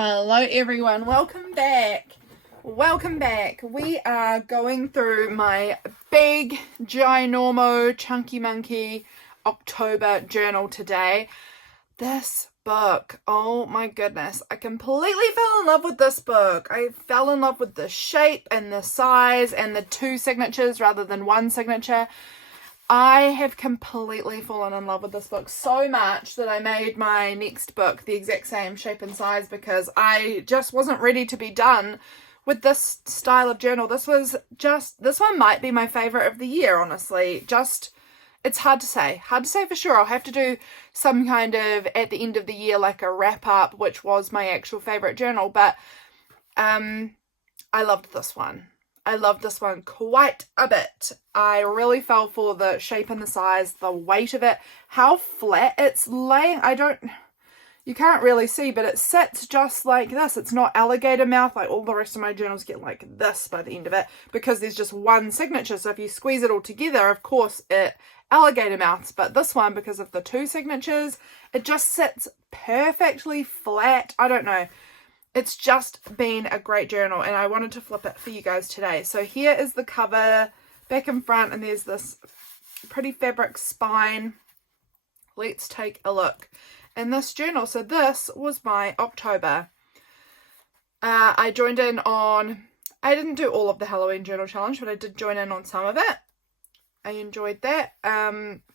Hello everyone, welcome back. We are going through my big, ginormo, chunky monkey October journal today. This book, oh my goodness, I completely fell in love with this book. I fell in love with the shape and the size and the two signatures rather than one signature. I have completely fallen in love with this book so much that I made my next book the exact same shape and size because I just wasn't ready to be done with this style of journal. This one might be my favorite of the year, honestly. It's hard to say for sure. I'll have to do some kind of, at the end of the year, like a wrap up, which was my actual favorite journal, but I loved this one. I loved this one quite a bit. I really fell for the shape and the size, the weight of it, how flat it's laying. You can't really see, but it sits just like this. It's not alligator mouth like all the rest of my journals get like this by the end of it because there's just one signature. So if you squeeze it all together, of course, it alligator mouths. But this one, because of the two signatures, it just sits perfectly flat. I don't know. It's just been a great journal and I wanted to flip it for you guys today. So here is the cover, back and front, and there's this pretty fabric spine. Let's take a look in this journal. So this was my October. I joined in on, I didn't do all of the Halloween journal challenge, but I did join in on some of it. I enjoyed that.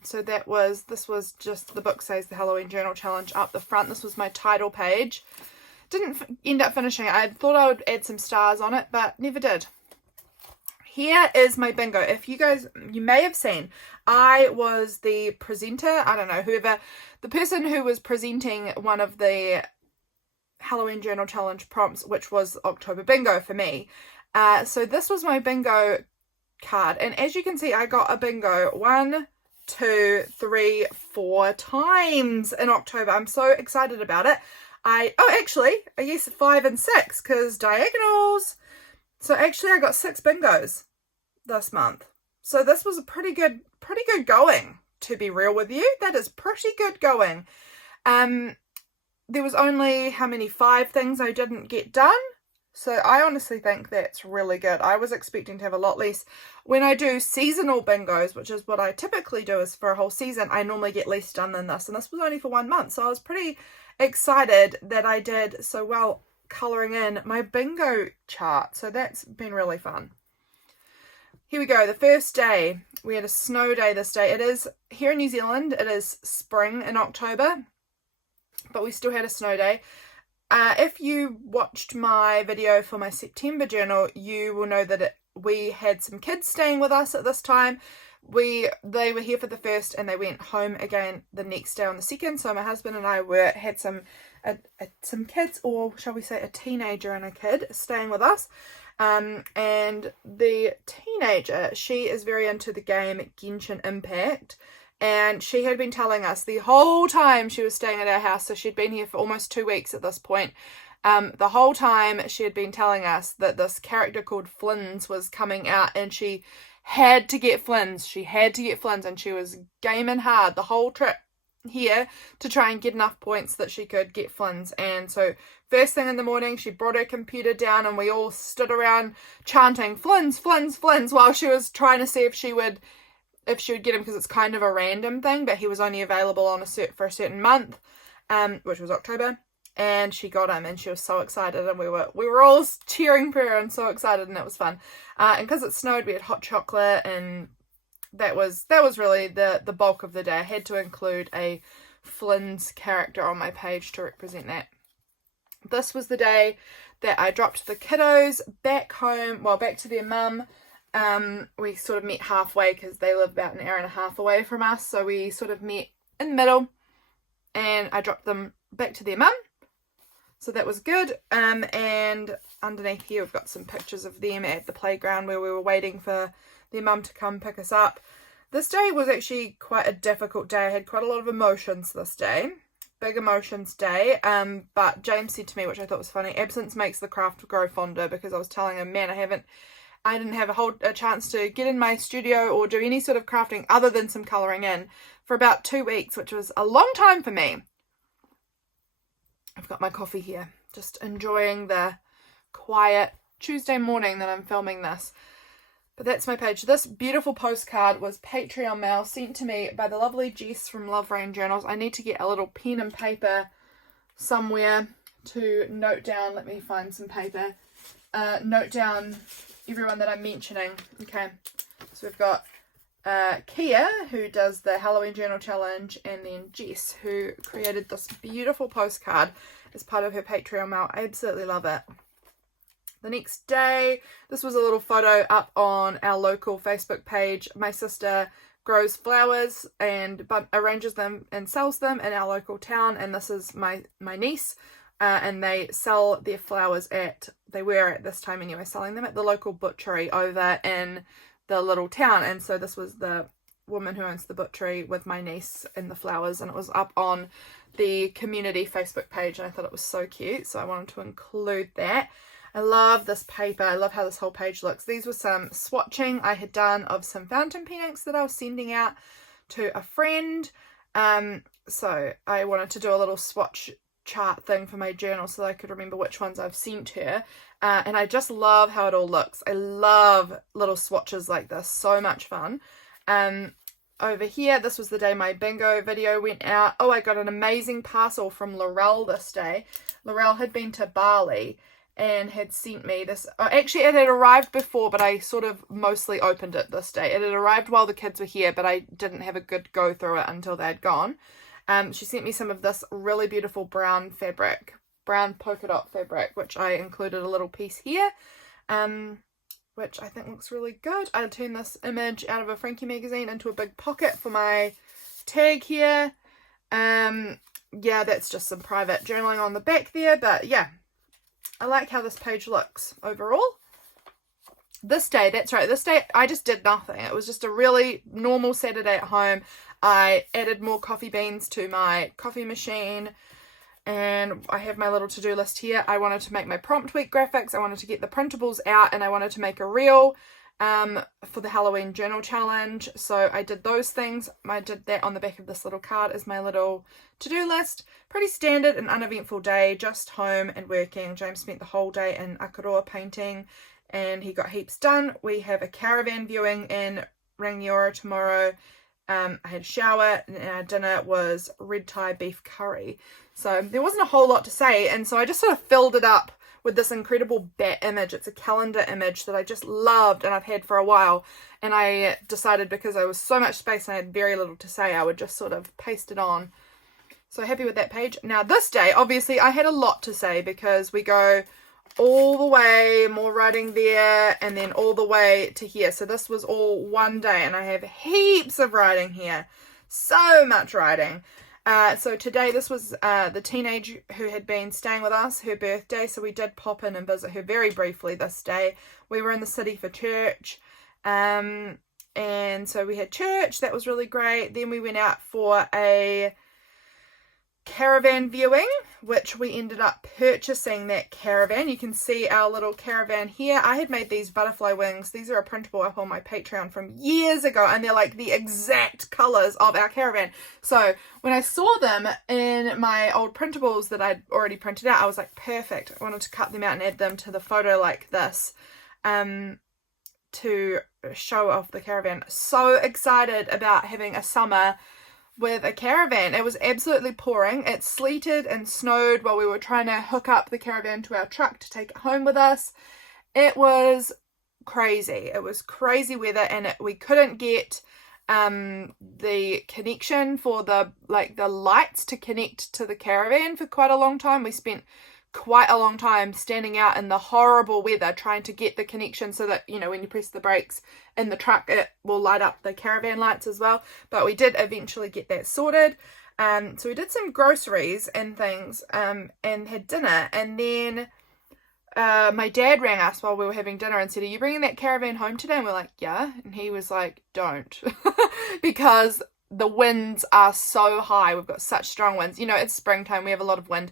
So this was just, the book says the Halloween journal challenge up the front. This was my title page. Didn't end up finishing it. I thought I would add some stars on it, but never did. Here is my bingo. If you may have seen, I was the presenter, I don't know, the person who was presenting one of the Halloween Journal Challenge prompts, which was October bingo for me. So this was my bingo card. And as you can see, I got a bingo 1, 2, 3, 4 times in October. I'm so excited about it. I guess 5 and 6 because diagonals. So actually I got 6 bingos this month. So this was a pretty good going, to be real with you. That is pretty good going. There was only, 5 things I didn't get done. So I honestly think that's really good. I was expecting to have a lot less. When I do seasonal bingos, which is what I typically do is for a whole season, I normally get less done than this. And this was only for 1 month. So I was pretty excited that I did so well colouring in my bingo chart. So that's been really fun. Here we go. The first day. We had a snow day this day. It is, here in New Zealand, it is spring in October. But we still had a snow day. If you watched my video for my September journal, you will know that we had some kids staying with us at this time. They were here for the first and they went home again the next day on the second. So my husband and I had some kids, or shall we say a teenager and a kid staying with us. And the teenager, she is very into the game Genshin Impact. And she had been telling us the whole time she was staying at our house, so she'd been here for almost 2 weeks at this point. The whole time she had been telling us that this character called Flins was coming out and she had to get Flins. She had to get Flins and she was gaming hard the whole trip here to try and get enough points that she could get Flins. And so first thing in the morning, she brought her computer down and we all stood around chanting Flins, Flins, Flins while she was trying to see if she would get him, because it's kind of a random thing, but he was only available on for a certain month, which was October, and she got him and she was so excited and we were all cheering for her and so excited, and it was fun. And because it snowed, we had hot chocolate, and that was really the bulk of the day. I had to include a Flynn's character on my page to represent that. This was the day that I dropped the kiddos back home, back to their mum. We sort of met halfway because they live about an hour and a half away from us. So we sort of met in the middle and I dropped them back to their mum. So that was good. And underneath here, we've got some pictures of them at the playground where we were waiting for their mum to come pick us up. This day was actually quite a difficult day. I had quite a lot of emotions this day. Big emotions day. But James said to me, which I thought was funny, absence makes the craft grow fonder, because I was telling him, man, I didn't have a chance to get in my studio or do any sort of crafting other than some colouring in for about 2 weeks, which was a long time for me. I've got my coffee here, just enjoying the quiet Tuesday morning that I'm filming this. But that's my page. This beautiful postcard was Patreon mail sent to me by the lovely Jess from Love Rain Journals. I need to get a little pen and paper somewhere to note down. Let me find some paper. Note down everyone that I'm mentioning. Okay, so we've got Kia, who does the Halloween Journal Challenge, and then Jess, who created this beautiful postcard as part of her Patreon mail. I absolutely love it. The next day, this was a little photo up on our local Facebook page. My sister grows flowers and arranges them and sells them in our local town, and this is my niece, and they sell their flowers they were at this time anyway, selling them at the local butchery over in the little town. And so this was the woman who owns the butchery with my niece and the flowers, and it was up on the community Facebook page, and I thought it was so cute, so I wanted to include that. I love this paper. I love how this whole page looks. These were some swatching I had done of some fountain pen inks that I was sending out to a friend. So I wanted to do a little swatch chart thing for my journal so that I could remember which ones I've sent her. And I just love how it all looks. I love little swatches like this. So much fun. Over here, this was the day my bingo video went out. Oh, I got an amazing parcel from Laurelle this day. Laurelle had been to Bali and had sent me this. Actually, it had arrived before, but I sort of mostly opened it this day. It had arrived while the kids were here, but I didn't have a good go through it until they'd gone. She sent me some of this really beautiful brown fabric, brown polka dot fabric, which I included a little piece here, which I think looks really good. I turned this image out of a Frankie magazine into a big pocket for my tag here. Yeah, that's just some private journaling on the back there, but yeah, I like how this page looks overall. This day, that's right, this day I just did nothing. It was just a really normal Saturday at home. I added more coffee beans to my coffee machine, and I have my little to-do list here. I wanted to make my prompt week graphics, I wanted to get the printables out, and I wanted to make a reel for the Halloween journal challenge. So I did those things. I did that on the back of this little card as my little to-do list. Pretty standard and uneventful day, just home and working. James spent the whole day in Akaroa painting and he got heaps done. We have a caravan viewing in Rangiora tomorrow. I had a shower, and our dinner was red Thai beef curry. So there wasn't a whole lot to say, and so I just sort of filled it up with this incredible bat image. It's a calendar image that I just loved and I've had for a while, and I decided because there was so much space and I had very little to say, I would just sort of paste it on. So happy with that page. Now this day, obviously I had a lot to say because we go all the way, more writing there, and then all the way to here. So this was all one day, and I have heaps of writing here. So much writing. So today, this was the teenage who had been staying with us, her birthday, so we did pop in and visit her very briefly this day. We were in the city for church, and so we had church. That was really great. Then we went out for a caravan viewing, which we ended up purchasing that caravan. You can see our little caravan here. I had made these butterfly wings. These are a printable up on my Patreon from years ago, and they're like the exact colors of our caravan. So when I saw them in my old printables that I'd already printed out, I was like, perfect. I wanted to cut them out and add them to the photo like this, to show off the caravan. So excited about having a summer with a caravan. It was absolutely pouring. It sleeted and snowed while we were trying to hook up the caravan to our truck to take it home with us. It was crazy. It was crazy weather, and we couldn't get the connection for the lights to connect to the caravan for quite a long time. We spent quite a long time standing out in the horrible weather trying to get the connection so that, you know, when you press the brakes in the truck, it will light up the caravan lights as well. But we did eventually get that sorted. So we did some groceries and things, and had dinner. And then my dad rang us while we were having dinner and said, "Are you bringing that caravan home today?" And we're like, "Yeah." And he was like, "Don't," because the winds are so high. We've got such strong winds. You know, it's springtime. We have a lot of wind.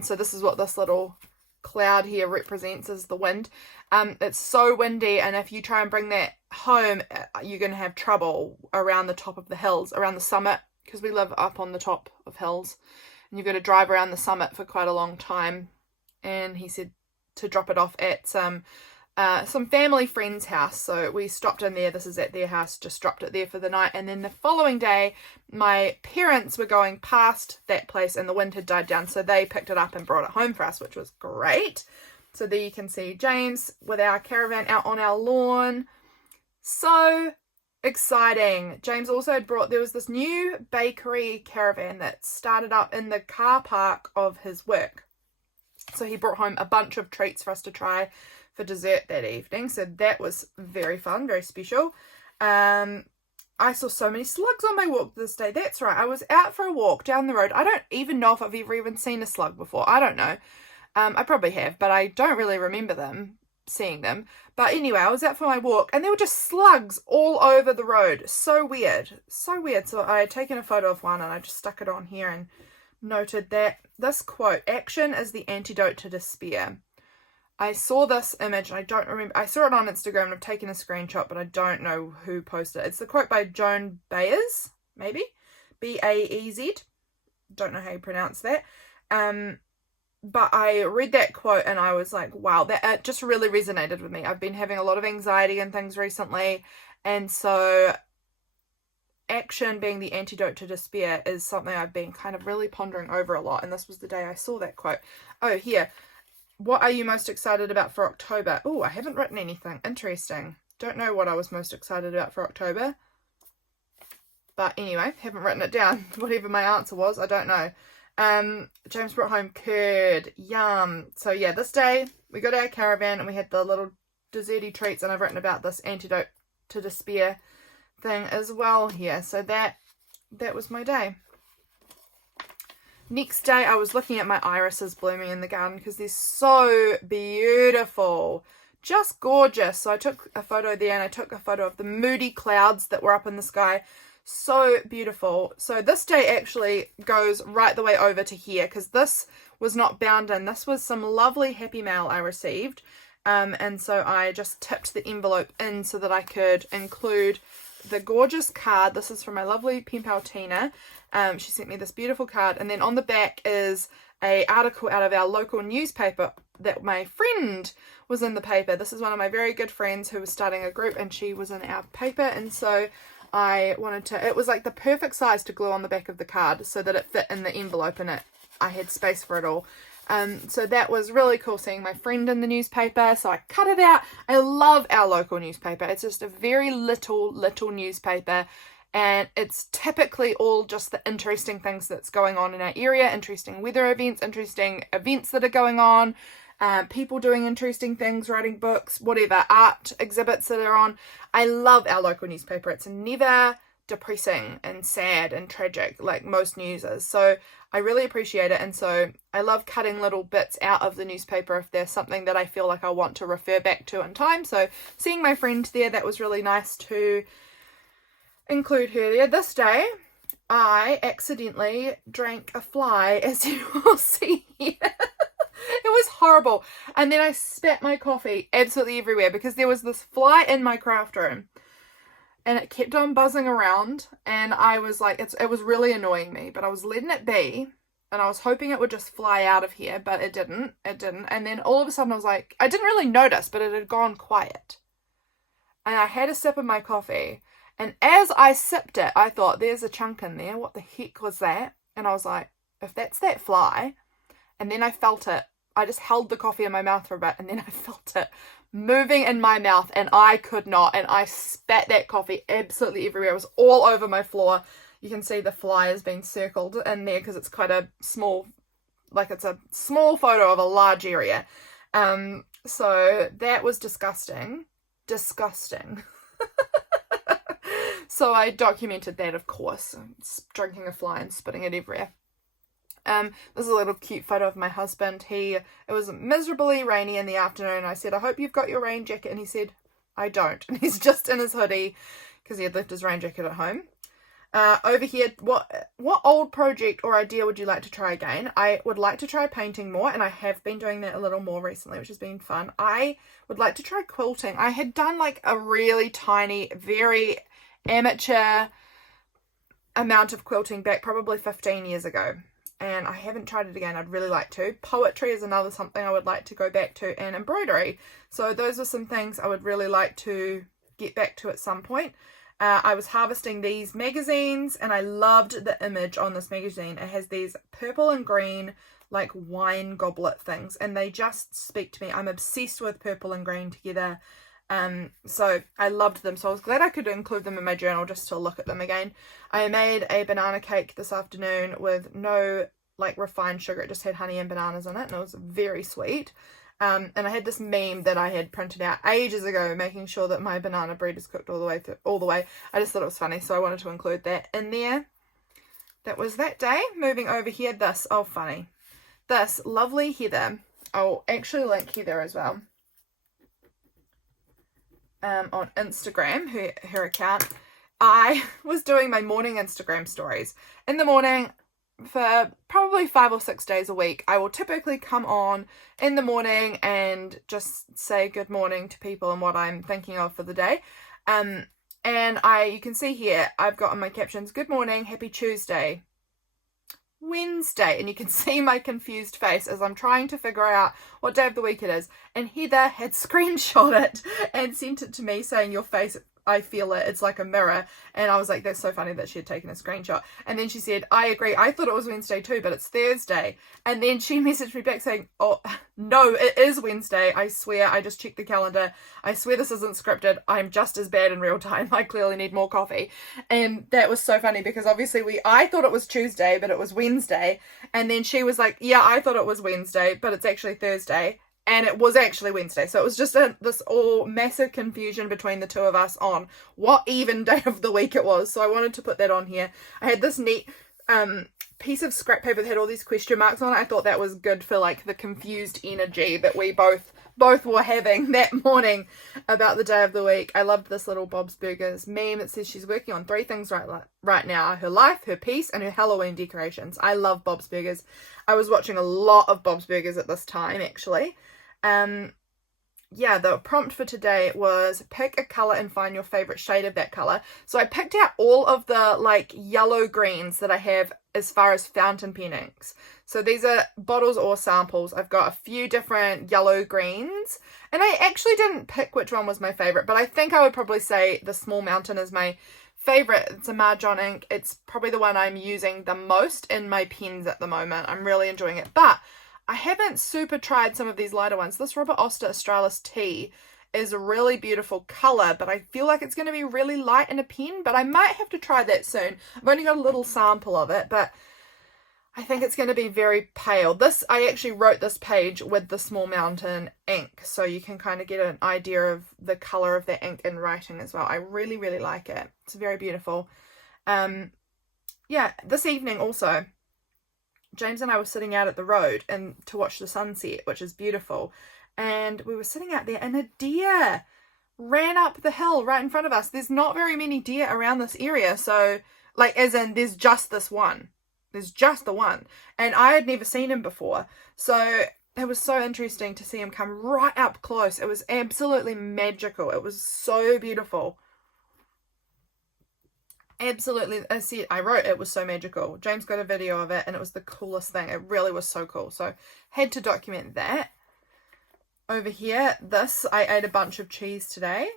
So this is what this little cloud here represents, is the wind. It's so windy, and if you try and bring that home, you're going to have trouble around the top of the hills, around the summit, because we live up on the top of hills. and you've got to drive around the summit for quite a long time. And he said to drop it off at some family friend's house. So we stopped in there. This is at their house, just dropped it there for the night. And then the following day, my parents were going past that place and the wind had died down. So they picked it up and brought it home for us, which was great. So there you can see James with our caravan out on our lawn. So exciting. James also had brought, there was this new bakery caravan that started up in the car park of his work. So he brought home a bunch of treats for us to try for dessert that evening. So that was very fun, very special. I saw so many slugs on my walk this day. That's right. I was out for a walk down the road. I don't even know if I've ever even seen a slug before. I don't know. I probably have, but I don't really remember seeing them. But anyway, I was out for my walk and there were just slugs all over the road. So weird. So weird. So I had taken a photo of one and I just stuck it on here and noted that this quote, "Action is the antidote to despair." I saw this image and I don't remember. I saw it on Instagram and I've taken a screenshot, but I don't know who posted it. It's the quote by Joan Baez, maybe. B-A-E-Z. Don't know how you pronounce that. But I read that quote and I was like, wow, that it just really resonated with me. I've been having a lot of anxiety and things recently. And so action being the antidote to despair is something I've been kind of really pondering over a lot. And this was the day I saw that quote. Oh, here. What are you most excited about for October? Oh, I haven't written anything. Interesting. Don't know what I was most excited about for October. But anyway, haven't written it down. Whatever my answer was, I don't know. James brought home curd. Yum. So yeah, this day we got our caravan and we had the little desserty treats, and I've written about this antidote to despair thing as well here. So that was my day. Next day I was looking at my irises blooming in the garden because they're so beautiful. Just gorgeous. So I took a photo there and I took a photo of the moody clouds that were up in the sky. So beautiful. So this day actually goes right the way over to here because this was not bound in. This was some lovely happy mail I received. And so I just tipped the envelope in so that I could include the gorgeous card. This is from my lovely pen pal Tina. She sent me this beautiful card. And then on the back is an article out of our local newspaper that my friend was in the paper. This is one of my very good friends who was starting a group and she was in our paper. And so I wanted to, it was like the perfect size to glue on the back of the card so that it fit in the envelope and I had space for it all. So that was really cool seeing my friend in the newspaper. So I cut it out. I love our local newspaper. It's just a very little newspaper. And it's typically all just the interesting things that's going on in our area, interesting weather events, interesting events that are going on, people doing interesting things, writing books, whatever, art exhibits that are on. I love our local newspaper. It's never depressing and sad and tragic like most news is. So I really appreciate it. And so I love cutting little bits out of the newspaper if there's something that I feel like I want to refer back to in time. So seeing my friend there, that was really nice to include her there. This day I accidentally drank a fly, as you will see here. It was horrible. And then I spat my coffee absolutely everywhere because there was this fly in my craft room and it kept on buzzing around and I was like, it was really annoying me, but I was letting it be and I was hoping it would just fly out of here, but it didn't. And then all of a sudden I was like, I didn't really notice, but it had gone quiet. And I had a sip of my coffee. And as I sipped it, I thought, there's a chunk in there. What the heck was that? And I was like, if that's that fly. And then I felt it. I just held the coffee in my mouth for a bit and then I felt it moving in my mouth and I could not. And I spat that coffee absolutely everywhere. It was all over my floor. You can see the fly has been circled in there because it's quite a small, like it's a small photo of a large area. So that was disgusting. Disgusting. So I documented that, of course, drinking a fly and spitting it everywhere. This is a little cute photo of my husband. It was miserably rainy in the afternoon. I said, I hope you've got your rain jacket. And he said, I don't. And he's just in his hoodie because he had left his rain jacket at home. Over here, what old project or idea would you like to try again? I would like to try painting more, and I have been doing that a little more recently, which has been fun. I would like to try quilting. I had done like a really tiny, very amateur amount of quilting back probably 15 years ago. and I haven't tried it again. I'd really like to. Poetry is another something I would like to go back to, and embroidery. So those are some things I would really like to get back to at some point. I was harvesting these magazines, and I loved the image on this magazine. It has these purple and green like wine goblet things, and they just speak to me. I'm obsessed with purple and green together. So I loved them, so I was glad I could include them in my journal just to look at them again. I made a banana cake this afternoon with no like refined sugar. It just had honey and bananas in it, and it was very sweet. And I had this meme that I had printed out ages ago, making sure that my banana bread is cooked all the way. I just thought it was funny, so I wanted to include that in there. That was that day. Moving over here, this lovely Heather. I'll actually link Heather as well. On Instagram, her account. I was doing my morning Instagram stories. In the morning, for probably 5 or 6 days a week, I will typically come on in the morning and just say good morning to people and what I'm thinking of for the day. And you can see here, I've got on my captions, good morning, happy Tuesday, Wednesday, and you can see my confused face as I'm trying to figure out what day of the week it is. And Heather had screenshot it and sent it to me saying, your face, I feel it, it's like a mirror. And I was like, that's so funny that she had taken a screenshot. And then she said, I agree, I thought it was Wednesday too, but it's Thursday. And then she messaged me back saying, oh no, it is Wednesday, I swear, I just checked the calendar, I swear this isn't scripted, I'm just as bad in real time, I clearly need more coffee. And that was so funny because obviously I thought it was Tuesday, but it was Wednesday. And then she was like, yeah, I thought it was Wednesday, but it's actually Thursday. And it was actually Wednesday. So it was just this all massive confusion between the two of us on what even day of the week it was. So I wanted to put that on here. I had this neat piece of scrap paper that had all these question marks on it. I thought that was good for like the confused energy that we both were having that morning about the day of the week. I loved this little Bob's Burgers meme that says she's working on 3 things right now: her life, her peace, and her Halloween decorations. I love Bob's Burgers. I was watching a lot of Bob's Burgers at this time, actually. Yeah, the prompt for today was pick a color and find your favorite shade of that color. So I picked out all of the like yellow greens that I have as far as fountain pen inks. So these are bottles or samples. I've got a few different yellow greens, and I actually didn't pick which one was my favorite, but I think I would probably say the Small Mountain is my favorite. It's a Mahjong ink. It's probably the one I'm using the most in my pens at the moment. I'm really enjoying it, but I haven't super tried some of these lighter ones. This Robert Oster Australis Tea is a really beautiful colour, but I feel like it's going to be really light in a pen, but I might have to try that soon. I've only got a little sample of it, but I think it's going to be very pale. I actually wrote this page with the Small Mountain ink, so you can kind of get an idea of the colour of the ink in writing as well. I really, really like it. It's very beautiful. Yeah, this evening also, James and I were sitting out at the road and to watch the sunset, which is beautiful. And we were sitting out there and a deer ran up the hill right in front of us. There's not very many deer around this area. So like, as in there's just this one. There's just the one. And I had never seen him before. So it was so interesting to see him come right up close. It was absolutely magical. It was so beautiful. Absolutely. I wrote it was so magical. James got a video of it and it was the coolest thing. It really was so cool. So had to document that. Over here, I ate a bunch of cheese today.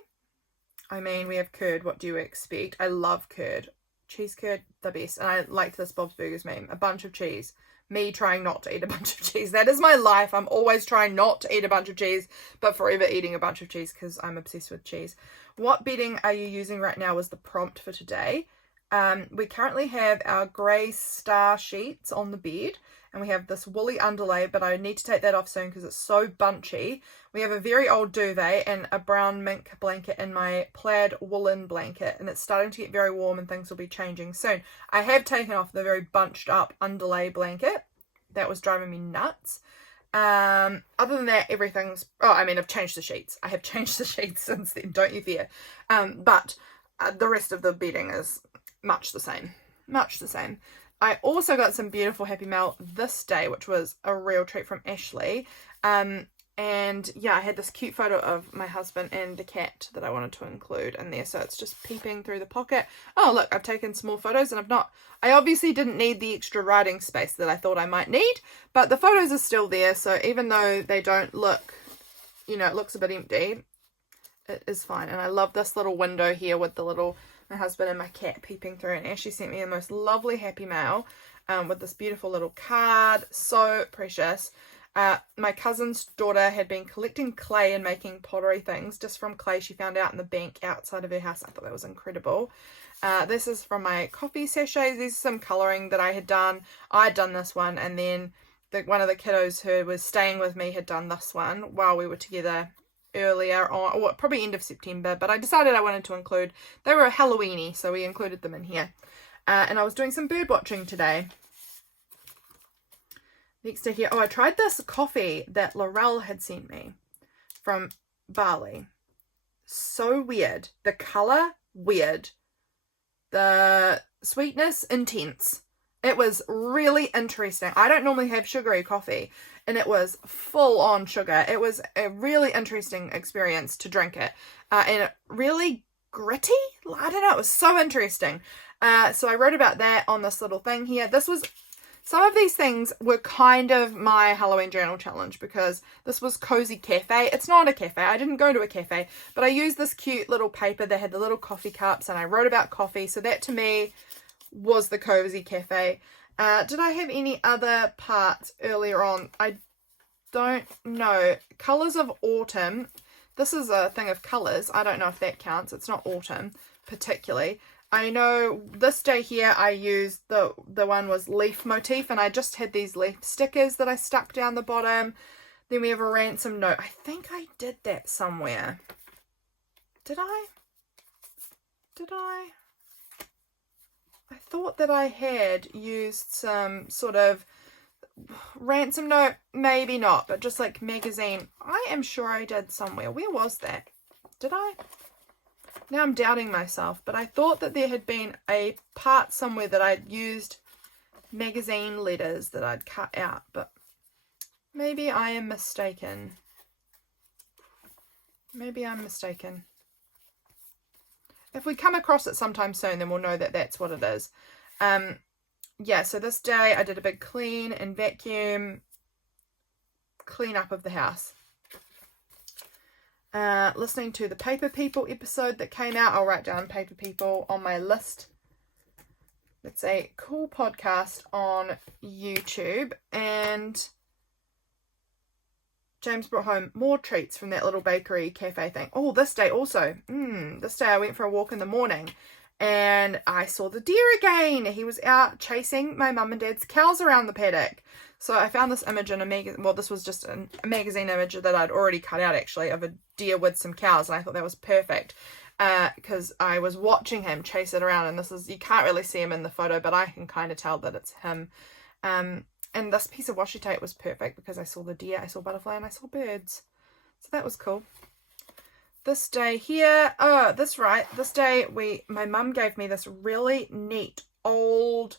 I mean, we have curd. What do you expect? I love curd. Cheese curd, the best. And I liked this Bob's Burgers meme. A bunch of cheese. Me trying not to eat a bunch of cheese. That is my life. I'm always trying not to eat a bunch of cheese, but forever eating a bunch of cheese because I'm obsessed with cheese. What bedding are you using right now was the prompt for today. We currently have our grey star sheets on the bed, and we have this woolly underlay, but I need to take that off soon because it's so bunchy. We have a very old duvet and a brown mink blanket in my plaid woolen blanket, and it's starting to get very warm and things will be changing soon. I have taken off the very bunched up underlay blanket. That was driving me nuts. Other than that, everything's... Oh, I mean, I've changed the sheets. I have changed the sheets since then, don't you fear. But the rest of the bedding is much the same. Much the same. I also got some beautiful Happy Mail this day, which was a real treat from Ashley. And yeah, I had this cute photo of my husband and the cat that I wanted to include in there. So it's just peeping through the pocket. Oh, look, I've taken small photos and I obviously didn't need the extra writing space that I thought I might need. But the photos are still there. So even though they don't look, you know, it looks a bit empty, it is fine. And I love this little window here with my husband and my cat peeping through. And Ashley sent me the most lovely happy mail with this beautiful little card. So precious. My cousin's daughter had been collecting clay and making pottery things just from clay she found out in the bank outside of her house. I thought that was incredible. This is from my coffee sachets. These are some colouring that I had done. I'd done this one, and then one of the kiddos who was staying with me had done this one while we were together earlier on, or probably end of September, but I decided I wanted to include, they were Halloweeny, so we included them in here. And I was doing some bird watching today. Next to here, I tried this coffee that Laurelle had sent me from Bali. So weird. The colour, weird. The sweetness, intense. It was really interesting. I don't normally have sugary coffee, and it was full on sugar. It was a really interesting experience to drink it. And really gritty? I don't know. It was so interesting. So I wrote about that on this little thing here. Some of these things were kind of my Halloween journal challenge, because this was Cozy Cafe. It's not a cafe. I didn't go to a cafe, but I used this cute little paper that had the little coffee cups, and I wrote about coffee. So that to me was the Cozy Cafe. Did I have any other parts earlier on? I don't know. Colours of Autumn. This is a thing of colours. I don't know if that counts. It's not autumn particularly. I know this day here I used the one was leaf motif, and I just had these leaf stickers that I stuck down the bottom. Then we have a ransom note. I think I did that somewhere. Did I? I thought that I had used some sort of ransom note, maybe not, but just like magazine. I am sure I did somewhere. Where was that? Did I? Now I'm doubting myself, but I thought that there had been a part somewhere that I'd used magazine letters that I'd cut out, but maybe I am mistaken. Maybe I'm mistaken. If we come across it sometime soon, then we'll know that that's what it is. Yeah, so this day I did a big clean and vacuum clean up of the house. Listening to the Paper People episode that came out. I'll write down Paper People on my list. It's a cool podcast on YouTube. And James brought home more treats from that little bakery cafe thing. Oh, this day also. This day I went for a walk in the morning and I saw the deer again. He was out chasing my mum and dad's cows around the paddock. So I found this image in a magazine. Well, this was just a magazine image that I'd already cut out, actually, of a deer with some cows. And I thought that was perfect because I was watching him chase it around. And you can't really see him in the photo, but I can kind of tell that it's him. And this piece of washi tape was perfect because I saw the deer, I saw butterfly, and I saw birds. So that was cool. This day here, this day my mum gave me this really neat old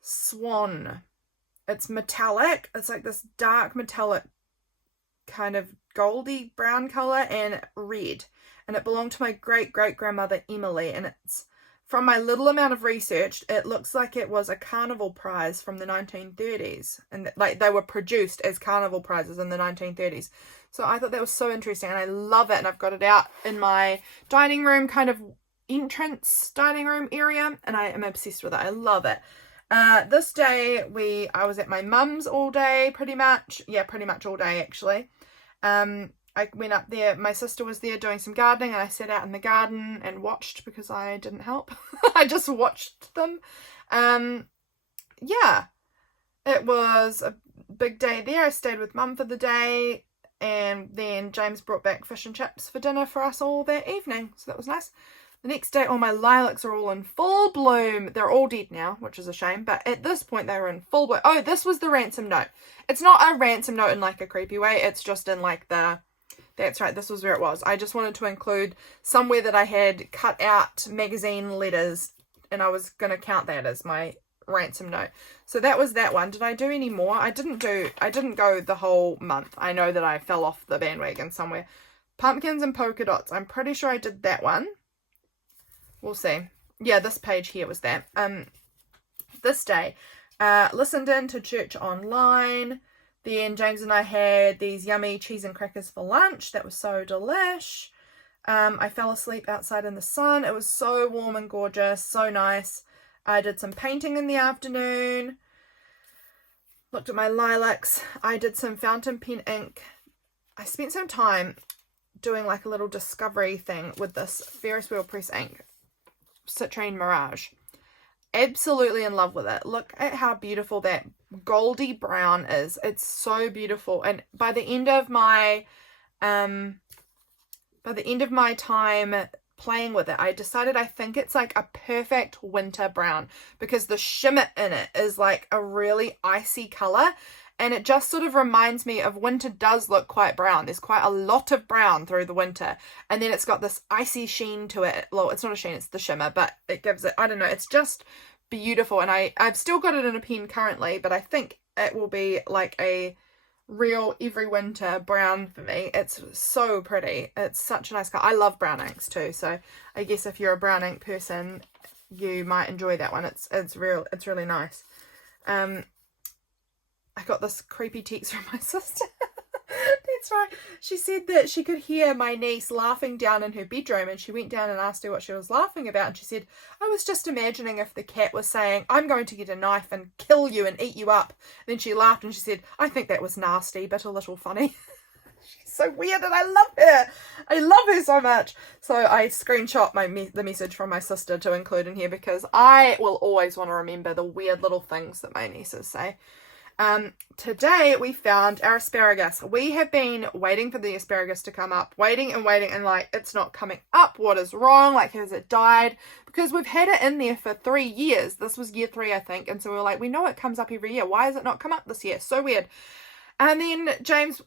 swan. It's metallic. It's like this dark metallic kind of goldy brown colour and red. And it belonged to my great-great-grandmother Emily. And it's, from my little amount of research, it looks like it was a carnival prize from the 1930s. And like they were produced as carnival prizes in the 1930s. So I thought that was so interesting. And I love it. And I've got it out in my dining room, kind of entrance dining room area. And I am obsessed with it. I love it. This day, I was at my mum's all day, pretty much. Yeah, pretty much all day, actually. I went up there. My sister was there doing some gardening, and I sat out in the garden and watched because I didn't help. I just watched them. Yeah, it was a big day there. I stayed with mum for the day, and then James brought back fish and chips for dinner for us all that evening. So that was nice. The next day, all my lilacs are all in full bloom. They're all dead now, which is a shame. But at this point, they were in full bloom. Oh, this was the ransom note. It's not a ransom note in like a creepy way. It's just in like that's right, this was where it was. I just wanted to include somewhere that I had cut out magazine letters. And I was going to count that as my ransom note. So that was that one. Did I do any more? I didn't go the whole month. I know that I fell off the bandwagon somewhere. Pumpkins and polka dots. I'm pretty sure I did that one. We'll see. Yeah, this page here was that. This day, listened in to church online. Then James and I had these yummy cheese and crackers for lunch. That was so delish. I fell asleep outside in the sun. It was so warm and gorgeous, so nice. I did some painting in the afternoon. Looked at my lilacs. I did some fountain pen ink. I spent some time doing like a little discovery thing with this Ferris wheel press ink. Citrine Mirage. Absolutely in love with it. Look at how beautiful that goldy brown is. It's so beautiful. And by the end of my time playing with it, I decided I think it's like a perfect winter brown because the shimmer in it is like a really icy color, and it just sort of reminds me of winter does look quite brown. There's quite a lot of brown through the winter, and then it's got this icy sheen to it. Well, it's not a sheen, it's the shimmer, but it gives it, I don't know, it's just beautiful. And I've still got it in a pen currently, but I think it will be like a real every winter brown for me. It's so pretty. It's such a nice color. I love brown inks too, so I guess if you're a brown ink person, you might enjoy that one. It's really nice. I got this creepy text from my sister. That's right. She said that she could hear my niece laughing down in her bedroom, and she went down and asked her what she was laughing about, and she said, I was just imagining if the cat was saying, I'm going to get a knife and kill you and eat you up. Then she laughed and she said, I think that was nasty but a little funny. She's so weird and I love her. I love her so much. So I screenshot the message from my sister to include in here because I will always want to remember the weird little things that my nieces say. Today we found our asparagus. We have been waiting for the asparagus to come up, waiting and like it's not coming up. What is wrong? Like, has it died? Because we've had it in there for 3 years. This was year 3, I think. And so we were like, we know it comes up every year. Why has it not come up this year? So weird. And then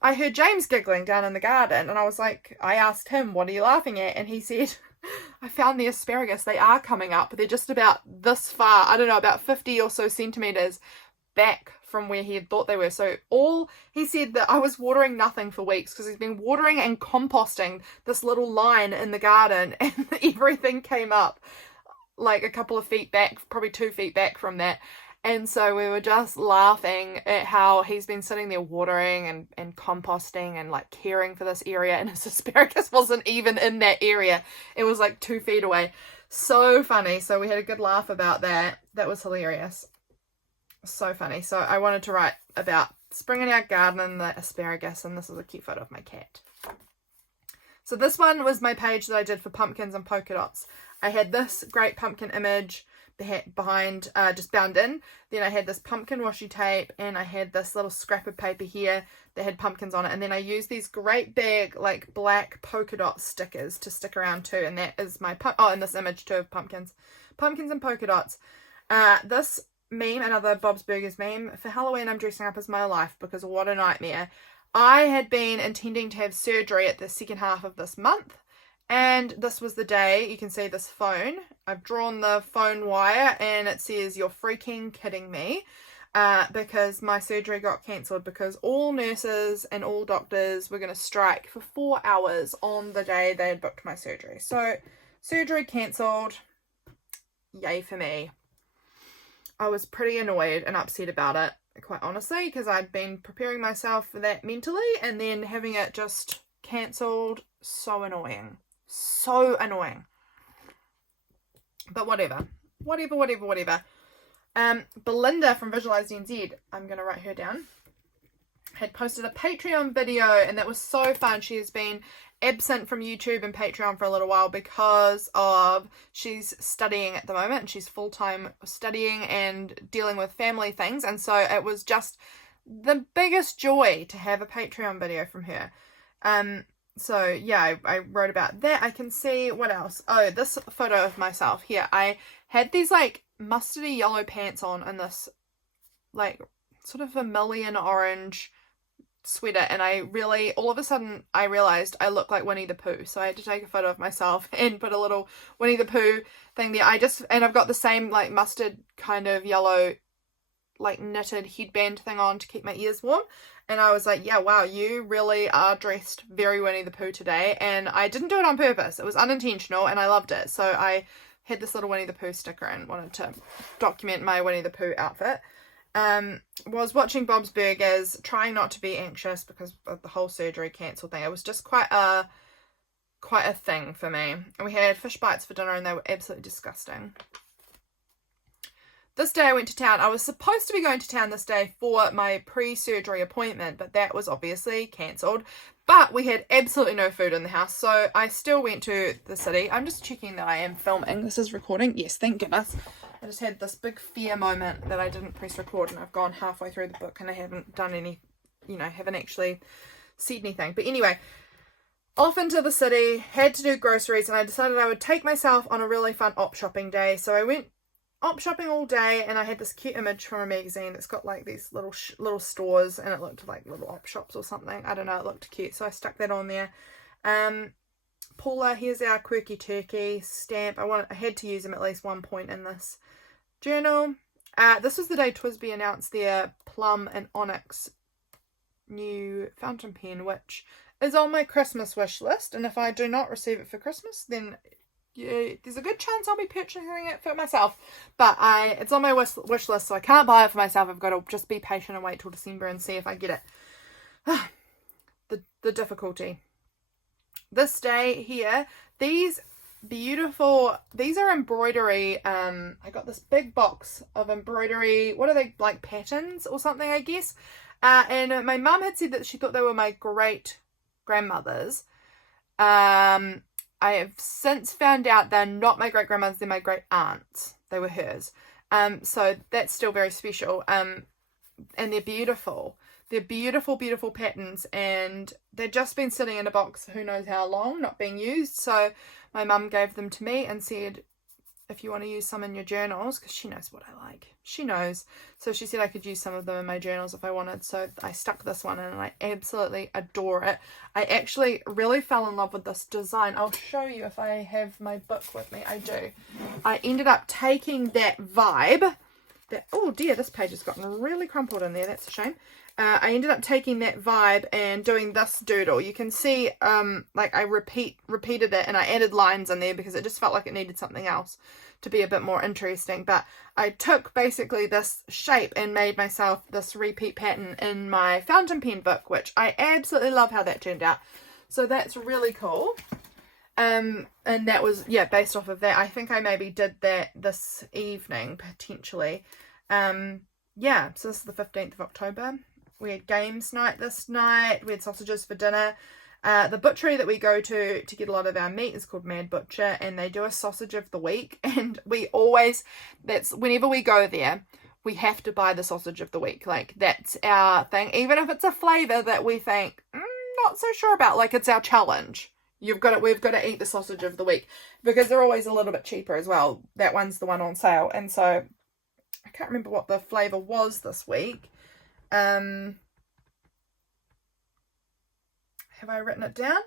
I heard James giggling down in the garden, and I asked him, what are you laughing at? And he said, I found the asparagus. They are coming up. They're just about this far, I don't know, about 50 or so centimeters back from where he had thought they were. So he said that I was watering nothing for weeks because he's been watering and composting this little line in the garden, and everything came up like a couple of feet back, probably 2 feet back from that. And so we were just laughing at how he's been sitting there watering and composting and like caring for this area, and his asparagus wasn't even in that area. It was like 2 feet away. So funny. So we had a good laugh about that. That was hilarious. So funny. So I wanted to write about spring in our garden and the asparagus, and this is a cute photo of my cat. So this one was my page that I did for pumpkins and polka dots. I had this great pumpkin image behind, just bound in. Then I had this pumpkin washi tape, and I had this little scrap of paper here that had pumpkins on it. And then I used these great big like black polka dot stickers to stick around too. And that is my and this image too of pumpkins and polka dots. This meme, another Bob's Burgers meme. For Halloween, I'm dressing up as my life because what a nightmare. I had been intending to have surgery at the second half of this month, and this was the day. You can see this phone. I've drawn the phone wire, and it says, you're freaking kidding me, because my surgery got cancelled because all nurses and all doctors were going to strike for 4 hours on the day they had booked my surgery. So surgery cancelled. Yay for me. I was pretty annoyed and upset about it, quite honestly, because I'd been preparing myself for that mentally, and then having it just cancelled. So annoying. So annoying. But whatever. Belinda from Visualize NZ, I'm going to write her down, had posted a Patreon video, and that was so fun. She has been absent from YouTube and Patreon for a little while because of she's studying at the moment, and she's full-time studying and dealing with family things, and so it was just the biggest joy to have a Patreon video from her. So yeah, I wrote about that. I can see what else. Oh, this photo of myself here. I had these like mustardy yellow pants on and this like sort of vermilion orange sweater, and all of a sudden I realized I look like Winnie the Pooh, so I had to take a photo of myself and put a little Winnie the Pooh thing there. And I've got the same like mustard kind of yellow like knitted headband thing on to keep my ears warm, and I was like, yeah, wow, you really are dressed very Winnie the Pooh today. And I didn't do it on purpose, it was unintentional, and I loved it. So I had this little Winnie the Pooh sticker and wanted to document my Winnie the Pooh outfit. Was watching Bob's Burgers, trying not to be anxious because of the whole surgery cancel thing. It was just quite a thing for me. And we had fish bites for dinner, and they were absolutely disgusting. This day I went to town. I was supposed to be going to town this day for my pre-surgery appointment, but that was obviously cancelled. But we had absolutely no food in the house, so I still went to the city. I'm just checking that I am filming. This is recording. Yes, thank goodness. I just had this big fear moment that I didn't press record, and I've gone halfway through the book and I haven't done any, haven't actually said anything. But anyway, off into the city, had to do groceries, and I decided I would take myself on a really fun op shopping day. So I went op shopping all day, and I had this cute image from a magazine that's got like these little stores, and it looked like little op shops or something. I don't know, it looked cute, so I stuck that on there. Paula, here's our quirky turkey stamp. I had to use him at least one point in this journal. This was the day Twisby announced their plum and onyx new fountain pen, which is on my Christmas wish list, and if I do not receive it for Christmas, then yeah, there's a good chance I'll be purchasing it for myself. But it's on my wish list, so I can't buy it for myself. I've got to just be patient and wait till December and see if I get it. The difficulty. This day here, these are embroidery. I got this big box of embroidery. What are they, like patterns or something, I guess? And my mum had said that she thought they were my great grandmother's. I have since found out they're not my great grandmother's, they're my great aunts. They were hers. So that's still very special. And they're beautiful. They're beautiful, beautiful patterns, and they've just been sitting in a box who knows how long, not being used. So my mum gave them to me and said, if you want to use some in your journals, because she knows what I like. She knows. So she said I could use some of them in my journals if I wanted. So I stuck this one in, and I absolutely adore it. I actually really fell in love with this design. I'll show you if I have my book with me. I do. I ended up taking that vibe. Oh dear, this page has gotten really crumpled in there. That's a shame. I ended up taking that vibe and doing this doodle. You can see like I repeated it, and I added lines in there because it just felt like it needed something else to be a bit more interesting. But I took basically this shape and made myself this repeat pattern in my fountain pen book, which I absolutely love how that turned out. So that's really cool. And that was, yeah, based off of that. I think I maybe did that this evening, potentially. Yeah, so this is the 15th of October. We had games night this night. We had sausages for dinner. The butchery that we go to get a lot of our meat is called Mad Butcher, and they do a sausage of the week. And we always, whenever we go there, we have to buy the sausage of the week. Like, that's our thing. Even if it's a flavour that we think, not so sure about, like, it's our challenge. We've got to eat the sausage of the week, because they're always a little bit cheaper as well. That one's the one on sale. And so I can't remember what the flavour was this week. Have I written it down?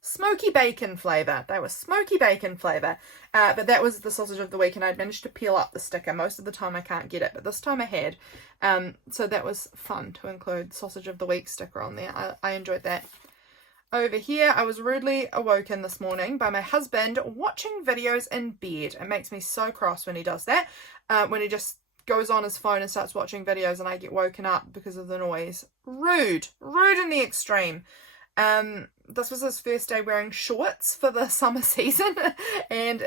Smoky bacon flavour. They were smoky bacon flavour. But that was the sausage of the week, and I'd managed to peel up the sticker. Most of the time I can't get it, but this time I had. So that was fun to include sausage of the week sticker on there. I enjoyed that. Over here, I was rudely awoken this morning by my husband watching videos in bed. It makes me so cross when he does that. When he just goes on his phone and starts watching videos and I get woken up because of the noise. Rude in the extreme. This was his first day wearing shorts for the summer season, and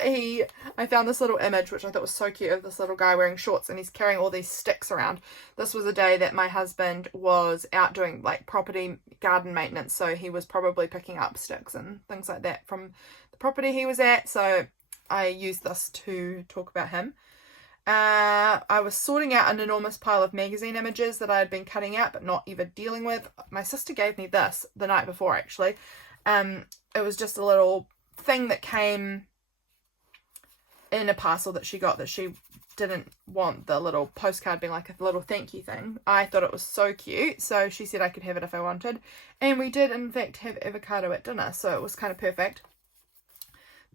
I found this little image which I thought was so cute of this little guy wearing shorts, and he's carrying all these sticks around. This was a day that my husband was out doing like property garden maintenance, so he was probably picking up sticks and things like that from the property he was at, so I used this to talk about him. I was sorting out an enormous pile of magazine images that I had been cutting out but not even dealing with. My sister gave me this the night before, actually. It was just a little thing that came in a parcel that she got, that she didn't want the little postcard being like a little thank you thing. I thought it was so cute, so she said I could have it if I wanted, and we did in fact have avocado at dinner, so it was kind of perfect.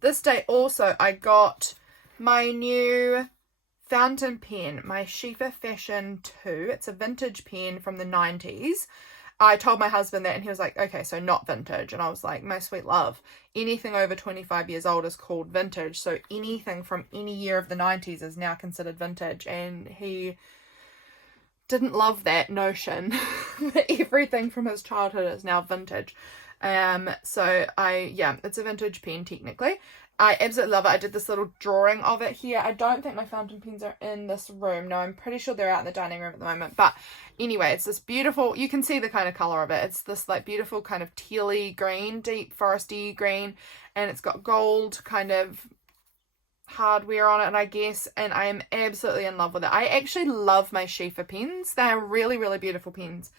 This day also I got my new fountain pen, my Shifa Fashion 2. It's a vintage pen from the 90s. I told my husband that and he was like, okay, so not vintage. And I was like, my sweet love, anything over 25 years old is called vintage. So anything from any year of the 90s is now considered vintage. And he didn't love that notion that everything from his childhood is now vintage. So it's a vintage pen technically. I absolutely love it. I did this little drawing of it here. I don't think my fountain pens are in this room. No, I'm pretty sure they're out in the dining room at the moment. But anyway, it's this beautiful, you can see the kind of colour of it. It's this like beautiful kind of tealy green, deep foresty green. And it's got gold kind of hardware on it, I guess. And I am absolutely in love with it. I actually love my Shifa pens. They are really, really beautiful pens.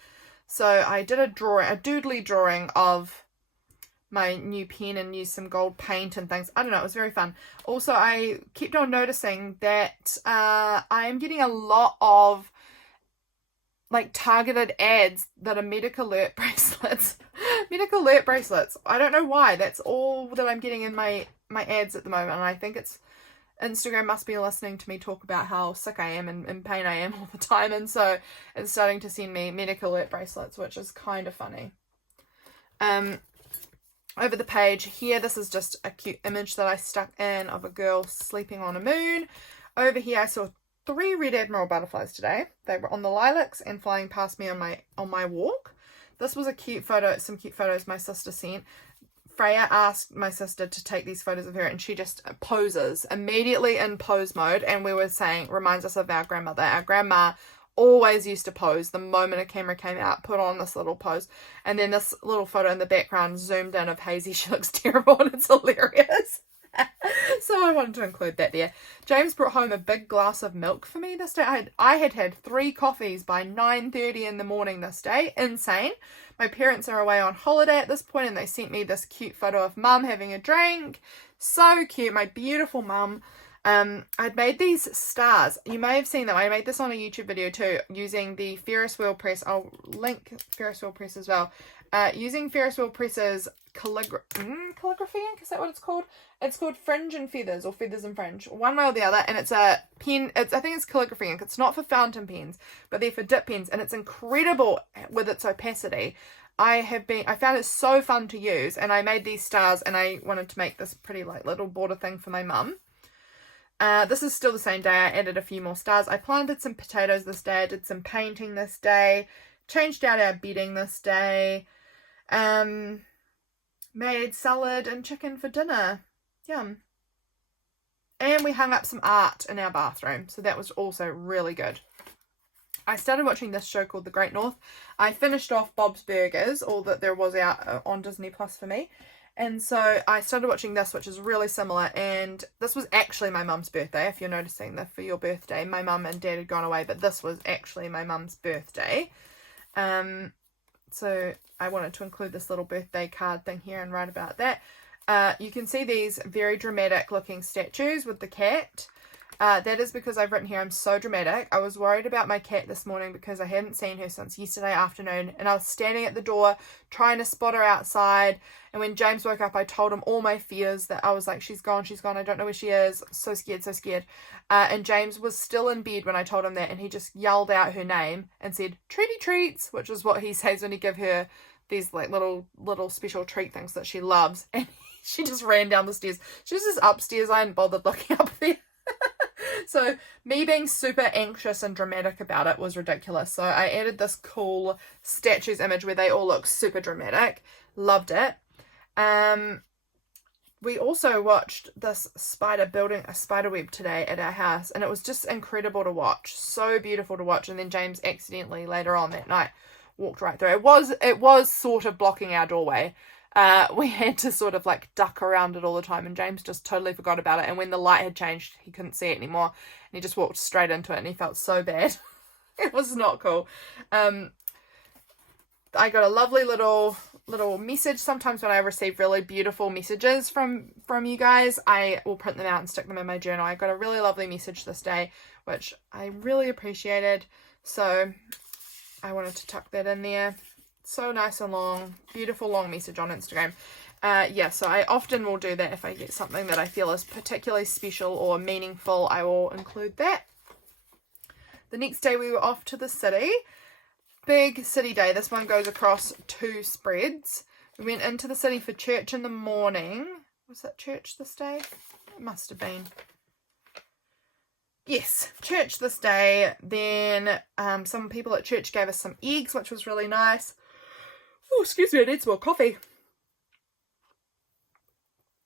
So I did a doodly drawing of my new pen and used some gold paint and things. I don't know, it was very fun. Also, I kept on noticing that I am getting a lot of like targeted ads that are medical alert bracelets. Medical alert bracelets. I don't know why. That's all that I'm getting in my ads at the moment. And I think it's Instagram must be listening to me talk about how sick I am and in pain I am all the time. And so it's starting to send me medical alert bracelets, which is kind of funny. Over the page here, this is just a cute image that I stuck in of a girl sleeping on a moon. Over here, I saw 3 red admiral butterflies today. They were on the lilacs and flying past me on my walk. This was a cute photo, some cute photos my sister sent. Freya asked my sister to take these photos of her, and she just poses immediately in pose mode. And we were saying, reminds us of our grandmother. Our grandma always used to pose the moment a camera came out, put on this little pose, and then this little photo in the background zoomed in of Hazy. She looks terrible and it's hilarious. So I wanted to include that there. James brought home a big glass of milk for me this day. I had 3 coffees by 9:30 in the morning this day. Insane. My parents are away on holiday at this point, and they sent me this cute photo of mum having a drink. So cute. My beautiful mum. I'd made these stars. You may have seen them. I made this on a YouTube video too, using the Ferris wheel press. I'll link Ferris wheel press as well. Using Ferris wheel presses calligraphy ink, is that what it's called? It's called Fringe and Feathers, or Feathers and Fringe, one way or the other. And it's a pen. I think it's calligraphy ink. It's not for fountain pens, but they're for dip pens, and it's incredible with its opacity. I found it so fun to use, and I made these stars, and I wanted to make this pretty like little border thing for my mum. This is still the same day. I added a few more stars. I planted some potatoes this day. I did some painting this day. Changed out our bedding this day. Made salad and chicken for dinner. Yum. And we hung up some art in our bathroom. So that was also really good. I started watching this show called The Great North. I finished off Bob's Burgers, all that there was out on Disney Plus for me. And so I started watching this, which is really similar. And this was actually my mum's birthday, if you're noticing that for your birthday. My mum and dad had gone away, but this was actually my mum's birthday. So I wanted to include this little birthday card thing here and write about that. You can see these very dramatic looking statues with the cat. That is because I've written here, I'm so dramatic. I was worried about my cat this morning because I hadn't seen her since yesterday afternoon, and I was standing at the door trying to spot her outside. And when James woke up, I told him all my fears, that I was like, she's gone, I don't know where she is, so scared. And James was still in bed when I told him that, and he just yelled out her name and said, "Treaty treats," which is what he says when he give her these like little special treat things that she loves. And she just ran down the stairs. She was just upstairs. I hadn't bothered looking up there. So me being super anxious and dramatic about it was ridiculous. So I added this cool statues image where they all look super dramatic. Loved it. We also watched this spider building a spider web today at our house, and it was just incredible to watch. So beautiful to watch. And then James accidentally later on that night walked right through. It was sort of blocking our doorway. We had to sort of like duck around it all the time, and James just totally forgot about it. And when the light had changed, he couldn't see it anymore, and he just walked straight into it, and he felt so bad. It was not cool. I got a lovely little message. Sometimes when I receive really beautiful messages from you guys, I will print them out and stick them in my journal. I got a really lovely message this day which I really appreciated. So I wanted to tuck that in there. So nice and long, beautiful long message on Instagram. Yeah, so I often will do that if I get something that I feel is particularly special or meaningful. I will include that. The next day we were off to the city. Big city day. This one goes across 2 spreads. We went into the city for church in the morning. Was that church this day? It must have been. Yes, church this day. Then some people at church gave us some eggs, which was really nice. Oh, excuse me, I need some more coffee.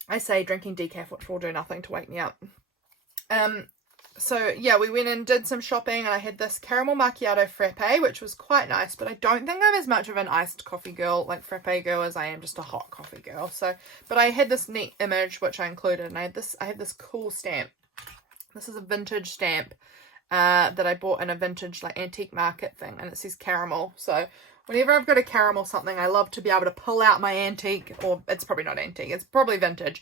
I say drinking decaf, which will do nothing to wake me up. So yeah, we went and did some shopping, and I had this caramel macchiato frappe, which was quite nice, but I don't think I'm as much of an iced coffee girl, like frappe girl, as I am just a hot coffee girl. So, but I had this neat image, which I included, and I had this cool stamp. This is a vintage stamp that I bought in a vintage like antique market thing, and it says caramel. So whenever I've got a caramel something, I love to be able to pull out my antique, or it's probably not antique, it's probably vintage,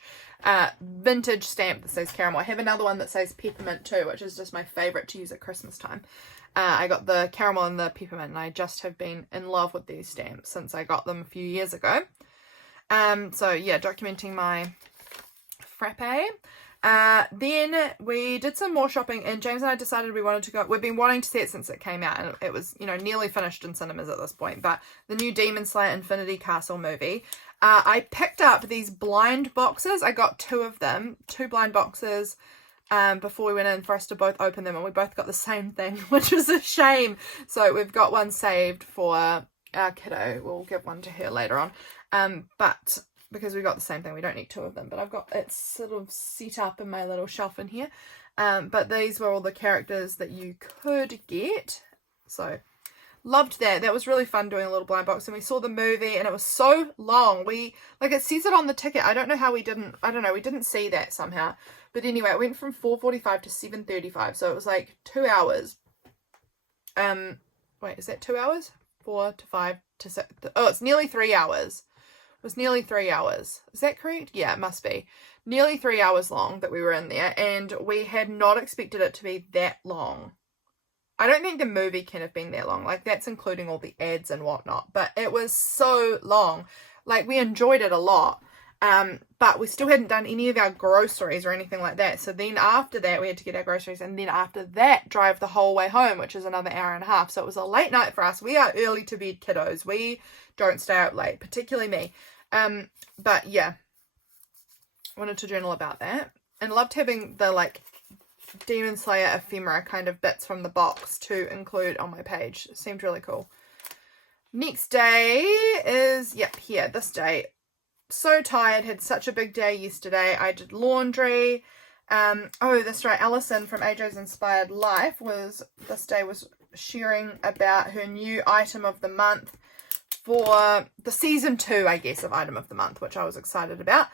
vintage stamp that says caramel. I have another one that says peppermint too, which is just my favourite to use at Christmas time. I got the caramel and the peppermint, and I just have been in love with these stamps since I got them a few years ago. So yeah, documenting my frappe. Then we did some more shopping, and James and I decided we wanted to go. We've been wanting to see it since it came out, and it was, you know, nearly finished in cinemas at this point, but the new Demon Slayer Infinity Castle movie. I picked up these blind boxes. I got 2 of them, 2 blind boxes, before we went in for us to both open them, and we both got the same thing, which is a shame. So we've got one saved for our kiddo. We'll give one to her later on. But because we got the same thing, we don't need 2 of them, but I've got it sort of set up in my little shelf in here. But these were all the characters that you could get, so loved that. That was really fun doing a little blind box, and we saw the movie, and it was so long. We, like, it says it on the ticket. I don't know how we didn't, I don't know, we didn't see that somehow, but anyway, it went from 4:45 to 7:35, so it was like 2 hours. Wait, is that 2 hours? 4 to 5 to 6, oh, it's nearly 3 hours. It was nearly 3 hours. Is that correct? Yeah, it must be. Nearly 3 hours long that we were in there, and we had not expected it to be that long. I don't think the movie can have been that long. Like, that's including all the ads and whatnot, but it was so long. Like, we enjoyed it a lot, but we still hadn't done any of our groceries or anything like that. So then after that, we had to get our groceries, and then after that, drive the whole way home, which is another hour and a half. So it was a late night for us. We are early to bed kiddos. We don't stay out late, particularly me. But yeah, wanted to journal about that, and loved having the like Demon Slayer ephemera kind of bits from the box to include on my page. It seemed really cool. Next day is, yep, here, this day. So tired, had such a big day yesterday. I did laundry. Oh, that's right, Allison from AJ's Inspired Life this day was sharing about her new item of the month for the season 2, I guess, of item of the month, which I was excited about.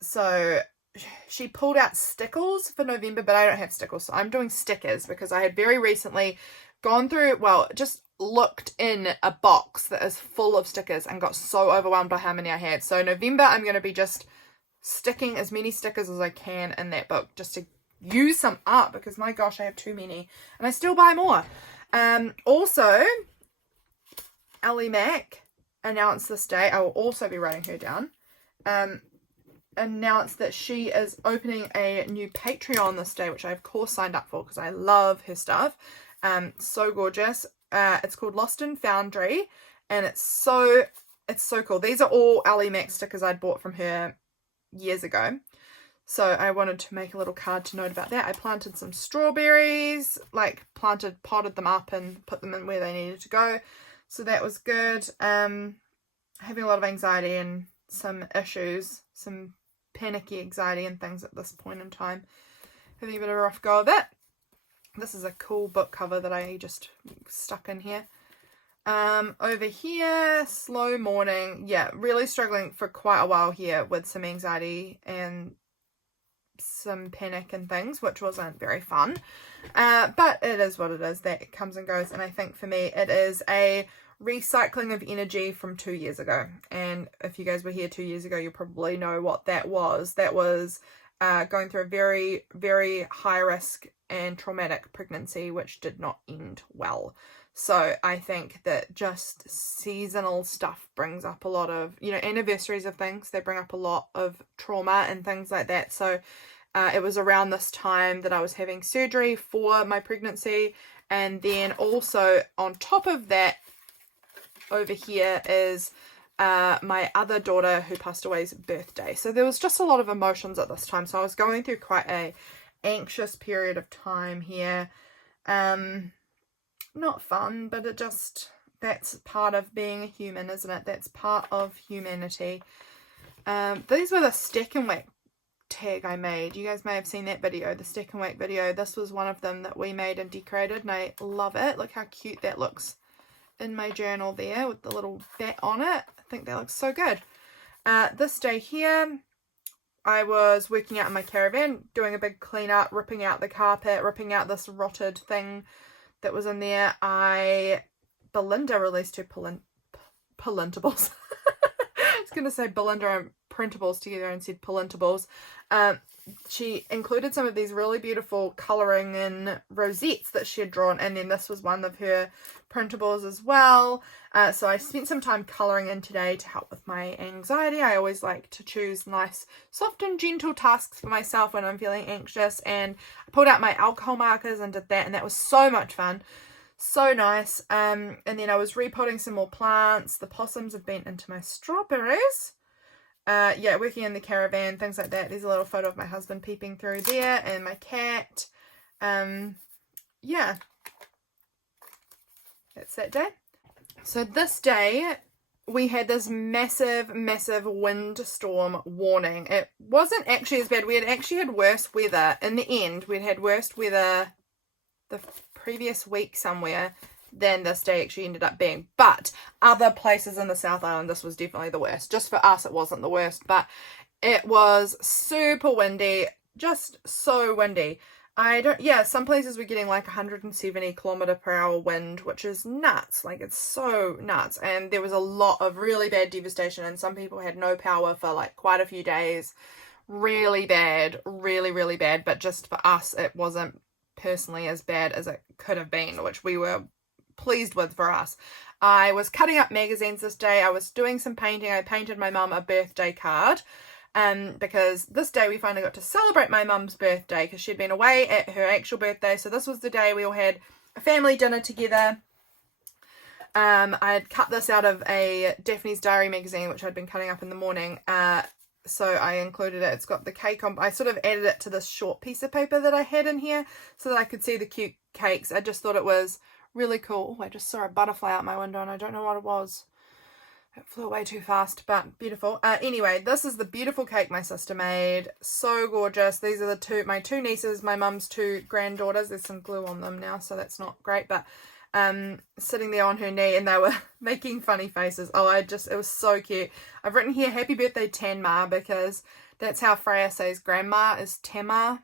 So she pulled out stickers for November, but I don't have stickers, so I'm doing stickers because I had very recently gone through, well, just looked in a box that is full of stickers and got so overwhelmed by how many I had. So November, I'm going to be just sticking as many stickers as I can in that book just to use some up, because my gosh, I have too many and I still buy more. Also, Elly Mac announced this day, I will also be writing her down, announced that she is opening a new Patreon this day, which I of course signed up for because I love her stuff. So gorgeous. It's called Lost in Foundry, and it's so cool. These are all Elly Mac stickers I'd bought from her years ago, so I wanted to make a little card to note about that. I planted some strawberries, like potted them up and put them in where they needed to go. So that was good. Having a lot of anxiety and some issues, some panicky anxiety and things at this point in time. Having a bit of a rough go of it. This is a cool book cover that I just stuck in here. Over here, slow morning. Yeah, really struggling for quite a while here with some anxiety and some panic and things, which wasn't very fun. But it is what it is. That comes and goes. And I think for me, it is a recycling of energy from 2 years ago. And if you guys were here 2 years ago, you probably know what that was. That was going through a very, very high risk and traumatic pregnancy, which did not end well. So I think that just seasonal stuff brings up a lot of, you know, anniversaries of things. They bring up a lot of trauma and things like that. So it was around this time that I was having surgery for my pregnancy. And then also on top of that, over here is my other daughter who passed away's birthday. So there was just a lot of emotions at this time. So I was going through quite a anxious period of time here. Not fun, but that's part of being a human, isn't it? That's part of humanity. These were the stack and whack tag I made. You guys may have seen that video, the stack and whack video. This was one of them that we made and decorated, and I love it. Look how cute that looks in my journal there with the little bat on it. I think that looks so good. This day here, I was working out in my caravan, doing a big clean up, ripping out the carpet, ripping out this rotted thing that was in there. Belinda released her palintables. I was going to say Belinda and printables together and said palintables. She included some of these really beautiful colouring in rosettes that she had drawn, and then this was one of her printables as well. So I spent some time colouring in today to help with my anxiety. I always like to choose nice, soft and gentle tasks for myself when I'm feeling anxious, and I pulled out my alcohol markers and did that, and that was so much fun. So nice. And then I was repotting some more plants. The possums have been into my strawberries. Yeah, working in the caravan, things like that. There's a little photo of my husband peeping through there, and my cat. Yeah, that's that day. So this day we had this massive windstorm warning. It wasn't actually as bad. We had actually had worse weather in the end. We'd had worse weather the previous week somewhere than this day actually ended up being, but other places in the South Island, this was definitely the worst. Just for us, it wasn't the worst, but it was super windy, just so windy. Some places were getting like 170 km/h wind, which is nuts. Like, it's so nuts. And there was a lot of really bad devastation, and some people had no power for like quite a few days. Really bad, really bad. But just for us, it wasn't personally as bad as it could have been, which we were pleased with for us. I was cutting up magazines this day. I was doing some painting. I painted my mum a birthday card, because this day we finally got to celebrate my mum's birthday, because she'd been away at her actual birthday. So this was the day we all had a family dinner together. I had cut this out of a Daphne's Diary magazine, which I'd been cutting up in the morning. So I included it. It's got the cake on. I sort of added it to this short piece of paper that I had in here so that I could see the cute cakes. I just thought it was really cool. I just saw a butterfly out my window and I don't know what it was. It flew away too fast, but beautiful. Anyway, this is the beautiful cake my sister made. So gorgeous. These are my two nieces, my mum's two granddaughters. There's some glue on them now, so that's not great, but sitting there on her knee, and they were making funny faces. It was so cute. I've written here, happy birthday Tanma, because that's how Freya says grandma is Tama.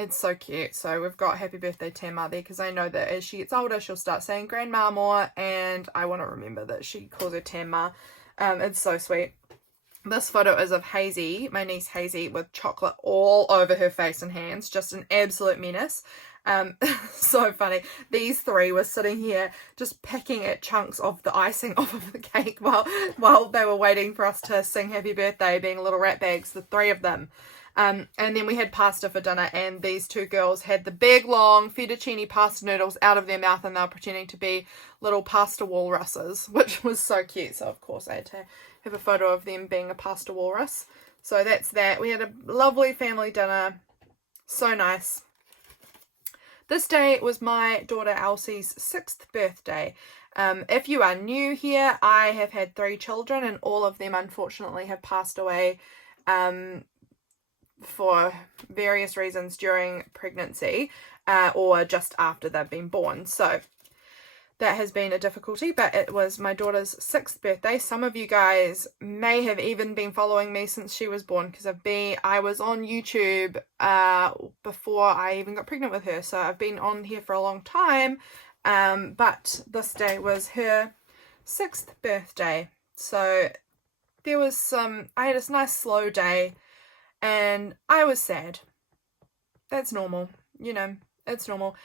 It's so cute. So we've got happy birthday Tanma there, because I know that as she gets older, she'll start saying grandma more, and I want to remember that she calls her Tanma. It's so sweet. This photo is of Hazy, my niece Hazy, with chocolate all over her face and hands. Just an absolute menace. So funny. These three were sitting here just picking at chunks of the icing off of the cake while they were waiting for us to sing happy birthday, being little rat bags, the three of them. And then we had pasta for dinner, and these two girls had the big long fettuccine pasta noodles out of their mouth, and they were pretending to be little pasta walruses, which was so cute. So of course I had to have a photo of them being a pasta walrus. So that's that. We had a lovely family dinner. So nice. This day was my daughter Elsie's 6th birthday. If you are new here, I have had 3 children, and all of them unfortunately have passed away for various reasons during pregnancy, or just after they've been born. So that has been a difficulty, but it was my daughter's 6th birthday. Some of you guys may have even been following me since she was born, because I was on YouTube before I even got pregnant with her, so I've been on here for a long time. But this day was her 6th birthday, so there was I had this nice slow day, and I was sad. That's normal, you know, it's normal.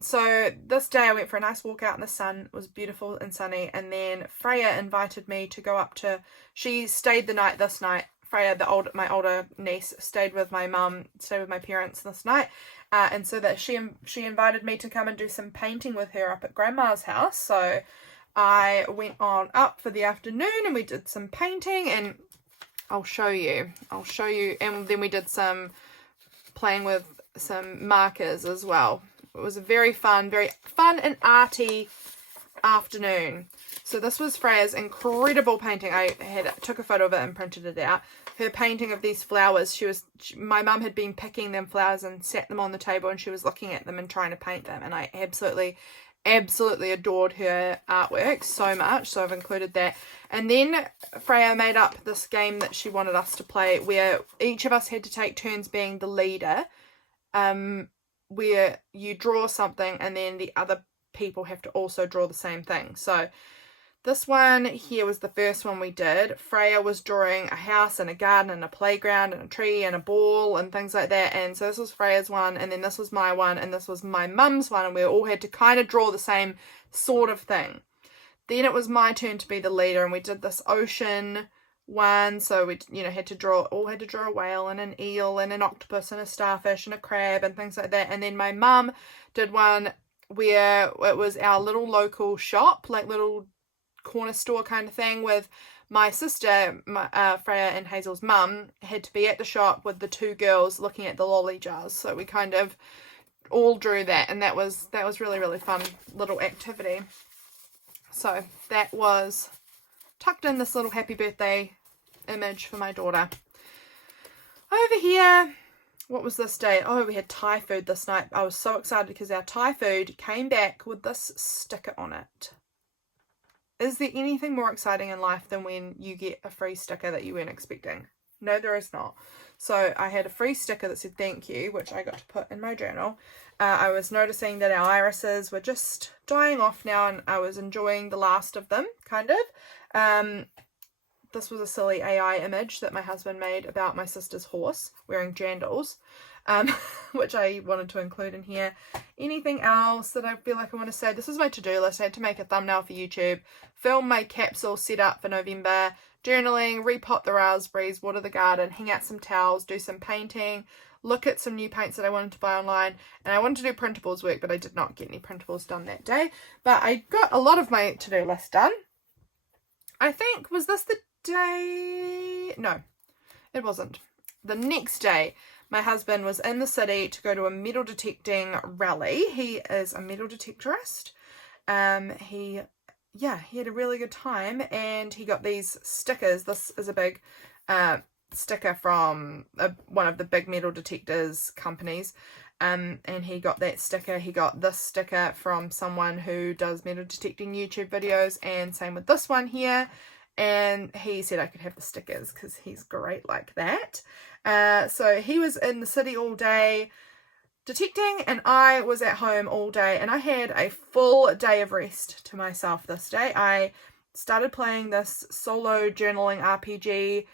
So this day I went for a nice walk out in the sun. It was beautiful and sunny, and then Freya invited me to go up to, she stayed the night this night. Freya, my older niece, stayed with my mum, stayed with my parents this night, and so that she invited me to come and do some painting with her up at Grandma's house. So I went on up for the afternoon and we did some painting, and I'll show you, and then we did some playing with some markers as well. It was a very fun and arty afternoon. So this was Freya's incredible painting. I took a photo of it and printed it out. Her painting of these flowers. My mum had been picking them flowers and set them on the table, and she was looking at them and trying to paint them. And I absolutely adored her artwork so much. So I've included that. And then Freya made up this game that she wanted us to play, where each of us had to take turns being the leader. Where you draw something and then the other people have to also draw the same thing. So this one here was the first one we did. Freya was drawing a house and a garden and a playground and a tree and a ball and things like that. And so this was Freya's one, and then this was my one, and this was my mum's one, and we all had to kind of draw the same sort of thing. Then it was my turn to be the leader, and we did this ocean one. So we, had to draw a whale and an eel and an octopus and a starfish and a crab and things like that. And then my mum did one where it was our little local shop, like little corner store kind of thing, with my sister, Freya and Hazel's mum, had to be at the shop with the two girls looking at the lolly jars. So we kind of all drew that, and that was really, really fun little activity. So that was tucked in this little happy birthday image for my daughter. Over here, what was this day? Oh, we had Thai food this night. I was so excited because our Thai food came back with this sticker on it. Is there anything more exciting in life than when you get a free sticker that you weren't expecting? No, there is not. So I had a free sticker that said thank you, which I got to put in my journal. I was noticing that our irises were just dying off now, and I was enjoying the last of them, kind of. This was a silly AI image that my husband made about my sister's horse wearing jandals, which I wanted to include in here. Anything else that I feel like I want to say? This is my to-do list. I had to make a thumbnail for YouTube, film my capsule set up for November, journaling, repot the raspberries, water the garden, hang out some towels, do some painting, look at some new paints that I wanted to buy online, and I wanted to do printables work, but I did not get any printables done that day. But I got a lot of my to-do list done. I think, was this the day? No, it wasn't. The next day, my husband was in the city to go to a metal detecting rally. He is a metal detectorist. He had a really good time, and he got these stickers. This is a big sticker from one of the big metal detectors companies, and he got that sticker. He got this sticker from someone who does metal detecting YouTube videos, and same with this one here. And he said I could have the stickers because he's great like that. So he was in the city all day detecting, and I was at home all day, and I had a full day of rest to myself this day. I started playing this solo journaling RPG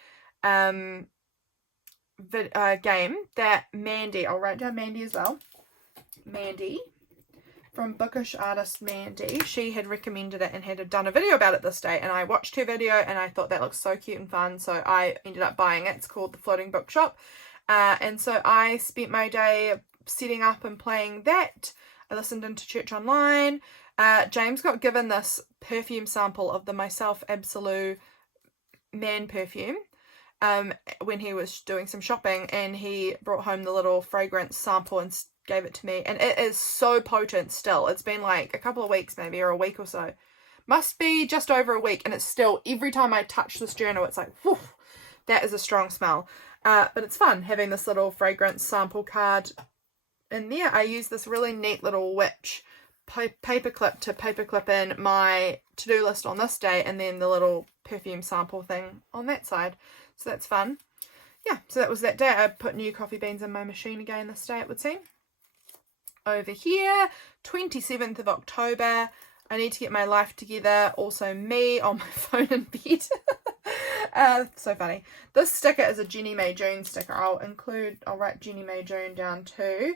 game that Mandy, I'll write down Mandy as well, Mandy from bookish artist Mandy, she had recommended it and had done a video about it this day, and I watched her video and I thought that looked so cute and fun, so I ended up buying it. It's called The Floating Bookshop, and so I spent my day setting up and playing that. I listened into church online. James got given this perfume sample of the Myself Absolute Man perfume when he was doing some shopping, and he brought home the little fragrance sample and gave it to me, and it is so potent still. It's been like a couple of weeks maybe, or a week or so. Must be just over a week, and it's still, every time I touch this journal, it's like, whew, that is a strong smell. But it's fun having this little fragrance sample card in there. I use this really neat little witch paperclip to paperclip in my to-do list on this day, and then the little perfume sample thing on that side. So that's fun. Yeah, so that was that day. I put new coffee beans in my machine again this day, it would seem. Over here, 27th of October, I need to get my life together. Also me on my phone in bed. So funny. This sticker is a Jennie Mae June sticker. I'll write Jennie Mae June down too.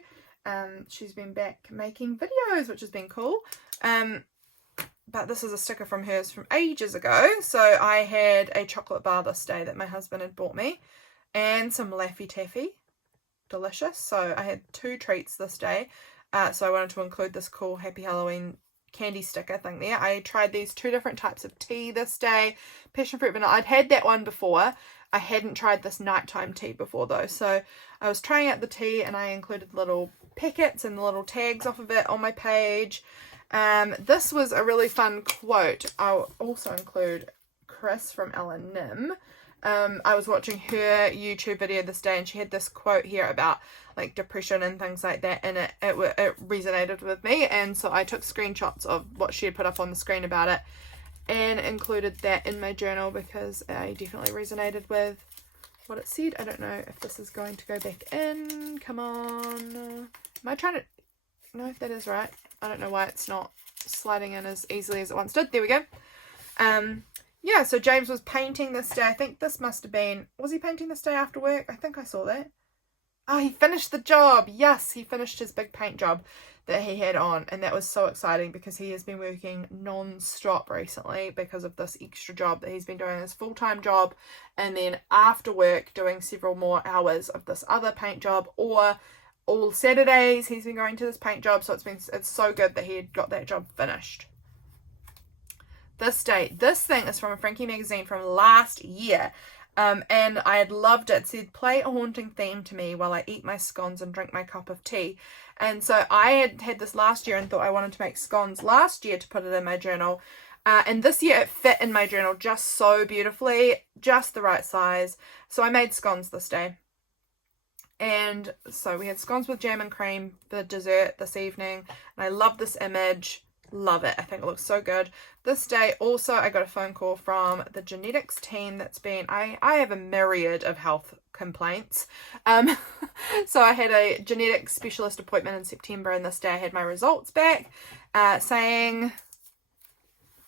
She's been back making videos, which has been cool. But this is a sticker from hers from ages ago. So I had a chocolate bar this day that my husband had bought me, and some Laffy Taffy. Delicious. So I had 2 treats this day. So I wanted to include this cool Happy Halloween candy sticker thing there. I tried these 2 different types of tea this day. Passion fruit vanilla. I'd had that one before. I hadn't tried this nighttime tea before though. So I was trying out the tea, and I included little packets and the little tags off of it on my page. This was a really fun quote. I'll also include Chris from Ellen Nim. I was watching her YouTube video this day, and she had this quote here about like depression and things like that, and it resonated with me, and so I took screenshots of what she had put up on the screen about it and included that in my journal because I definitely resonated with what it said. I don't know if this is going to go back in. Come on. Am I trying to... No, that is right. I don't know why it's not sliding in as easily as it once did. There we go. Yeah, so James was painting this day. I think this must have been... Was he painting this day after work? I think I saw that. Oh, he finished the job. Yes, he finished his big paint job that he had on. And that was so exciting because he has been working non-stop recently because of this extra job that he's been doing, his full-time job. And then after work doing several more hours of this other paint job, or all Saturdays he's been going to this paint job. So it's so good that he had got that job finished. This thing is from a Frankie magazine from last year, and I had loved it. It said, play a haunting theme to me while I eat my scones and drink my cup of tea. And so I had this last year and thought I wanted to make scones last year to put it in my journal, and this year it fit in my journal just so beautifully, just the right size. So I made scones this day, and so we had scones with jam and cream for dessert this evening, and I love this image. Love it. I think it looks so good. This day also I got a phone call from the genetics team that's been... I have a myriad of health complaints. So I had a genetics specialist appointment in September, and this day I had my results back saying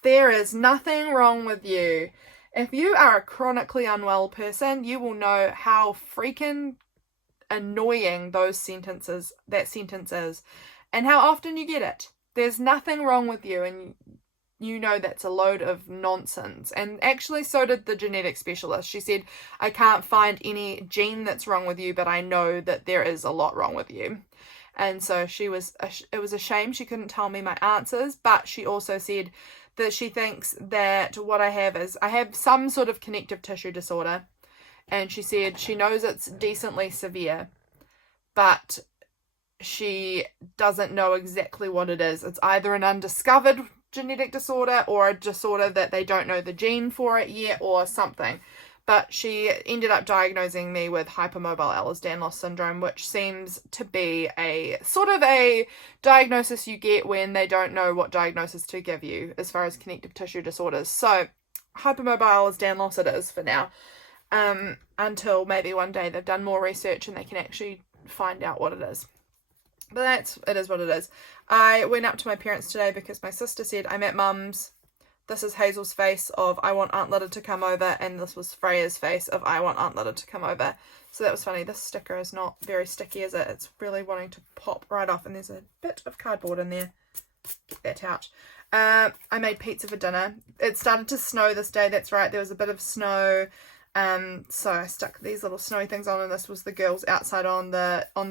there is nothing wrong with you. If you are a chronically unwell person, you will know how freaking annoying that sentence is, and how often you get it. There's nothing wrong with you, and you know that's a load of nonsense. And actually so did the genetic specialist. She said, I can't find any gene that's wrong with you, but I know that there is a lot wrong with you. And so it was a shame she couldn't tell me my answers, but she also said that she thinks that what I have some sort of connective tissue disorder. And she said she knows it's decently severe, but she doesn't know exactly what it is. It's either an undiscovered genetic disorder or a disorder that they don't know the gene for it yet or something. But she ended up diagnosing me with hypermobile Ehlers-Danlos syndrome, which seems to be a sort of a diagnosis you get when they don't know what diagnosis to give you as far as connective tissue disorders. So hypermobile Ehlers-Danlos it is for now, until maybe one day they've done more research and they can actually find out what it is. But it is what it is. I went up to my parents today because my sister said, I'm at mum's. This is Hazel's face of I want Aunt Lyda to come over, and this was Freya's face of I want Aunt Lyda to come over. So that was funny. This sticker is not very sticky, is it? It's really wanting to pop right off, and there's a bit of cardboard in there. Get that out. I made pizza for dinner. It started to snow this day, that's right. There was a bit of snow. So I stuck these little snowy things on, and this was the girls outside on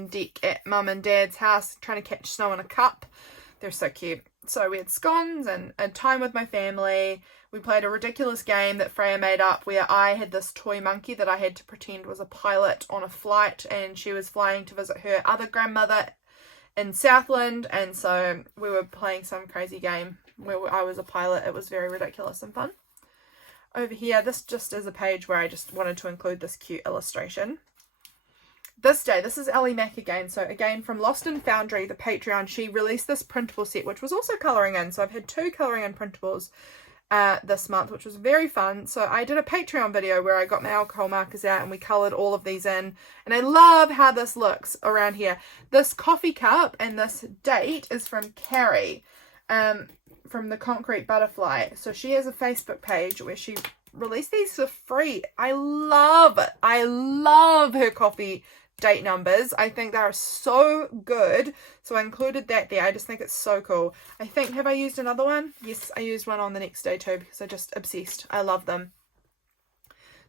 deck at mum and dad's house trying to catch snow in a cup. They're so cute. So we had scones and time with my family. We played a ridiculous game that Freya made up where I had this toy monkey that I had to pretend was a pilot on a flight, and she was flying to visit her other grandmother in Southland, and so we were playing some crazy game where I was a pilot. It was very ridiculous and fun. Over here, this just is a page where I just wanted to include this cute illustration. This day, this is Elly Mac again. So again, from Lost in Foundry, the Patreon, she released this printable set, which was also colouring in. So I've had 2 colouring in printables this month, which was very fun. So I did a Patreon video where I got my alcohol markers out and we coloured all of these in. And I love how this looks around here. This coffee cup and this date is from Kari. From the Concrete Butterfly. So she has a Facebook page where she released these for free. I love it. I love her coffee date numbers. I think they are so good. So I included that there. I just think it's so cool. I think, have I used another one? Yes, I used one on the next day too because I just obsessed. I love them.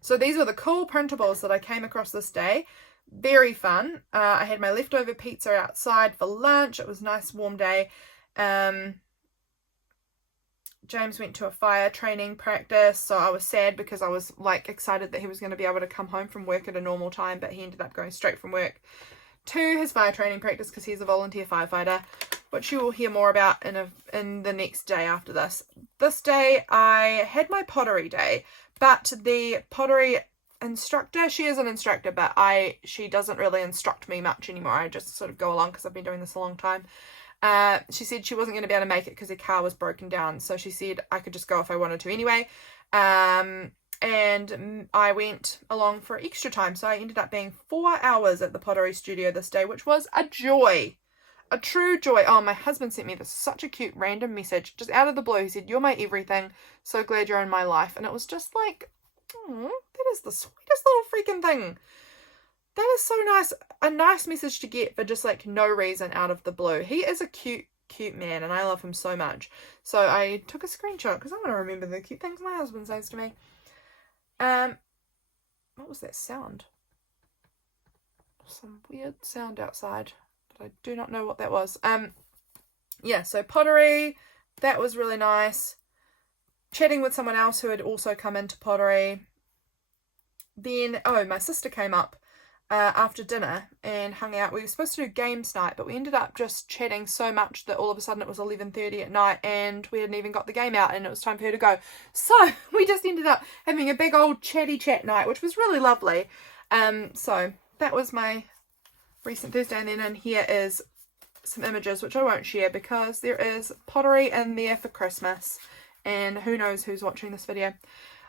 So these were the cool printables that I came across this day. Very fun. I had my leftover pizza outside for lunch. It was a nice warm day. James went to a fire training practice, so I was sad because I was like excited that he was going to be able to come home from work at a normal time, but he ended up going straight from work to his fire training practice because he's a volunteer firefighter, which you will hear more about in the next day after this. This day I had my pottery day, but the pottery instructor, she is an instructor, but she doesn't really instruct me much anymore. I just sort of go along because I've been doing this a long time. She said she wasn't going to be able to make it because her car was broken down, so she said I could just go if I wanted to anyway. And I went along for extra time, so I ended up being 4 hours at the pottery studio this day, which was a joy, a true joy. Oh, my husband sent me such a cute random message just out of the blue. He said, "You're my everything, so glad you're in my life." And it was just like, oh, that is the sweetest little freaking thing. That is so nice. A nice message to get for just like no reason out of the blue. He is a cute man and I love him so much. So I took a screenshot because I want to remember the cute things my husband says to me. What was that sound? Some weird sound outside, but I do not know what that was. Yeah, so pottery, that was really nice. Chatting with someone else who had also come into pottery. Then, my sister came up after dinner and hung out. We were supposed to do games night, but we ended up just chatting so much that all of a sudden it was 11:30 at night and we hadn't even got the game out and it was time for her to go. So we just ended up having a big old chatty chat night, which was really lovely. So that was my recent Thursday, and then in here is some images which I won't share because there is pottery in there for Christmas and who knows who's watching this video.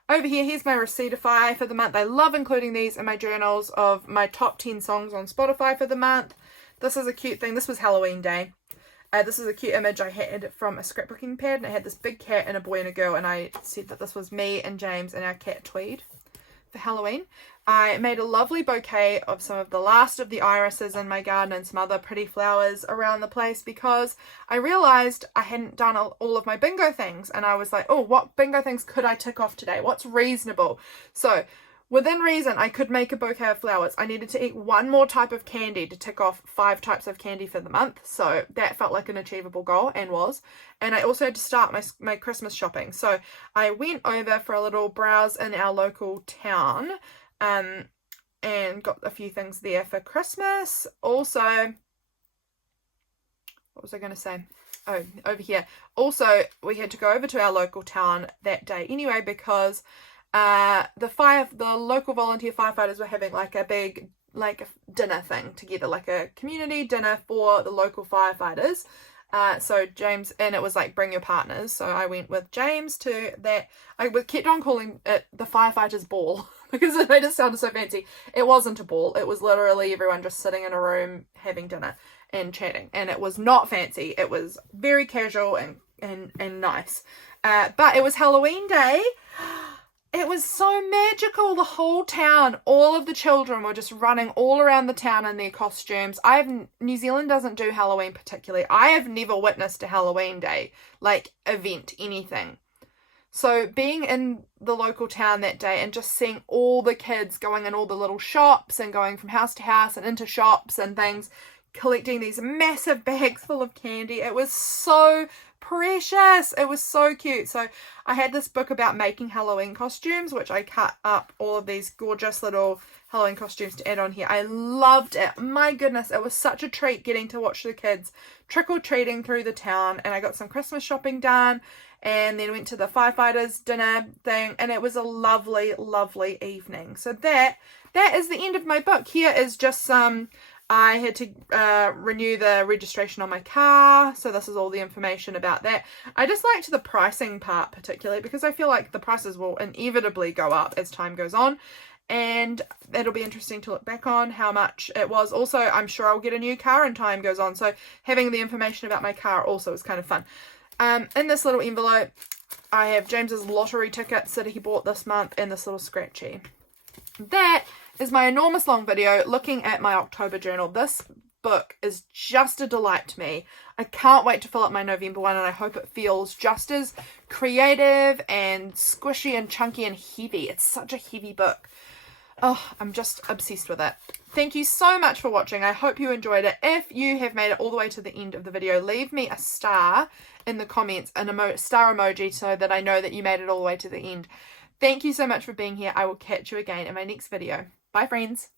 Over here, here's my Receiptify for the month. I love including these in my journals of my top 10 songs on Spotify for the month. This is a cute thing. This was Halloween day. This is a cute image I had from a scrapbooking pad, and it had this big cat and a boy and a girl, and I said that this was me and James and our cat Tweed for Halloween. I made a lovely bouquet of some of the last of the irises in my garden and some other pretty flowers around the place because I realised I hadn't done all of my bingo things, and I was like, oh, what bingo things could I tick off today? What's reasonable? So within reason, I could make a bouquet of flowers. I needed to eat one more type of candy to tick off 5 types of candy for the month. So that felt like an achievable goal and was. And I also had to start my Christmas shopping. So I went over for a little browse in our local town and got a few things there for Christmas. Also, what was I going to say? Oh, over here. Also, we had to go over to our local town that day anyway because the local volunteer firefighters were having like a big dinner thing together, like a community dinner for the local firefighters. So James, and it was like bring your partners, so I went with James to that. I kept on calling it the firefighters ball because it made it sound so fancy. It wasn't a ball, it was literally everyone just sitting in a room having dinner and chatting, and it was not fancy. It was very casual and nice, but it was Halloween day. It was so magical. The whole town, all of the children were just running all around the town in their costumes. New Zealand doesn't do Halloween particularly. I have never witnessed a Halloween day, like event, anything. So being in the local town that day and just seeing all the kids going in all the little shops and going from house to house and into shops and things, collecting these massive bags full of candy. It was so precious. It was so cute. So I had this book about making Halloween costumes, which I cut up all of these gorgeous little Halloween costumes to add on here. I loved it. My goodness, it was such a treat getting to watch the kids trick-or-treating through the town, and I got some Christmas shopping done and then went to the firefighters dinner thing, and it was a lovely, lovely evening. So that is the end of my book. Here is just some I had to renew the registration on my car, so this is all the information about that. I just liked the pricing part particularly because I feel like the prices will inevitably go up as time goes on, and it'll be interesting to look back on how much it was. Also, I'm sure I'll get a new car and time goes on, so having the information about my car also is kind of fun. In this little envelope, I have James's lottery tickets that he bought this month and this little scratchy. That is my enormous long video looking at my October journal. This book is just a delight to me. I can't wait to fill up my November one, and I hope it feels just as creative and squishy and chunky and heavy. It's such a heavy book. Oh, I'm just obsessed with it. Thank you so much for watching. I hope you enjoyed it. If you have made it all the way to the end of the video, leave me a star in the comments, an star emoji, so that I know that you made it all the way to the end. Thank you so much for being here. I will catch you again in my next video. Bye, friends.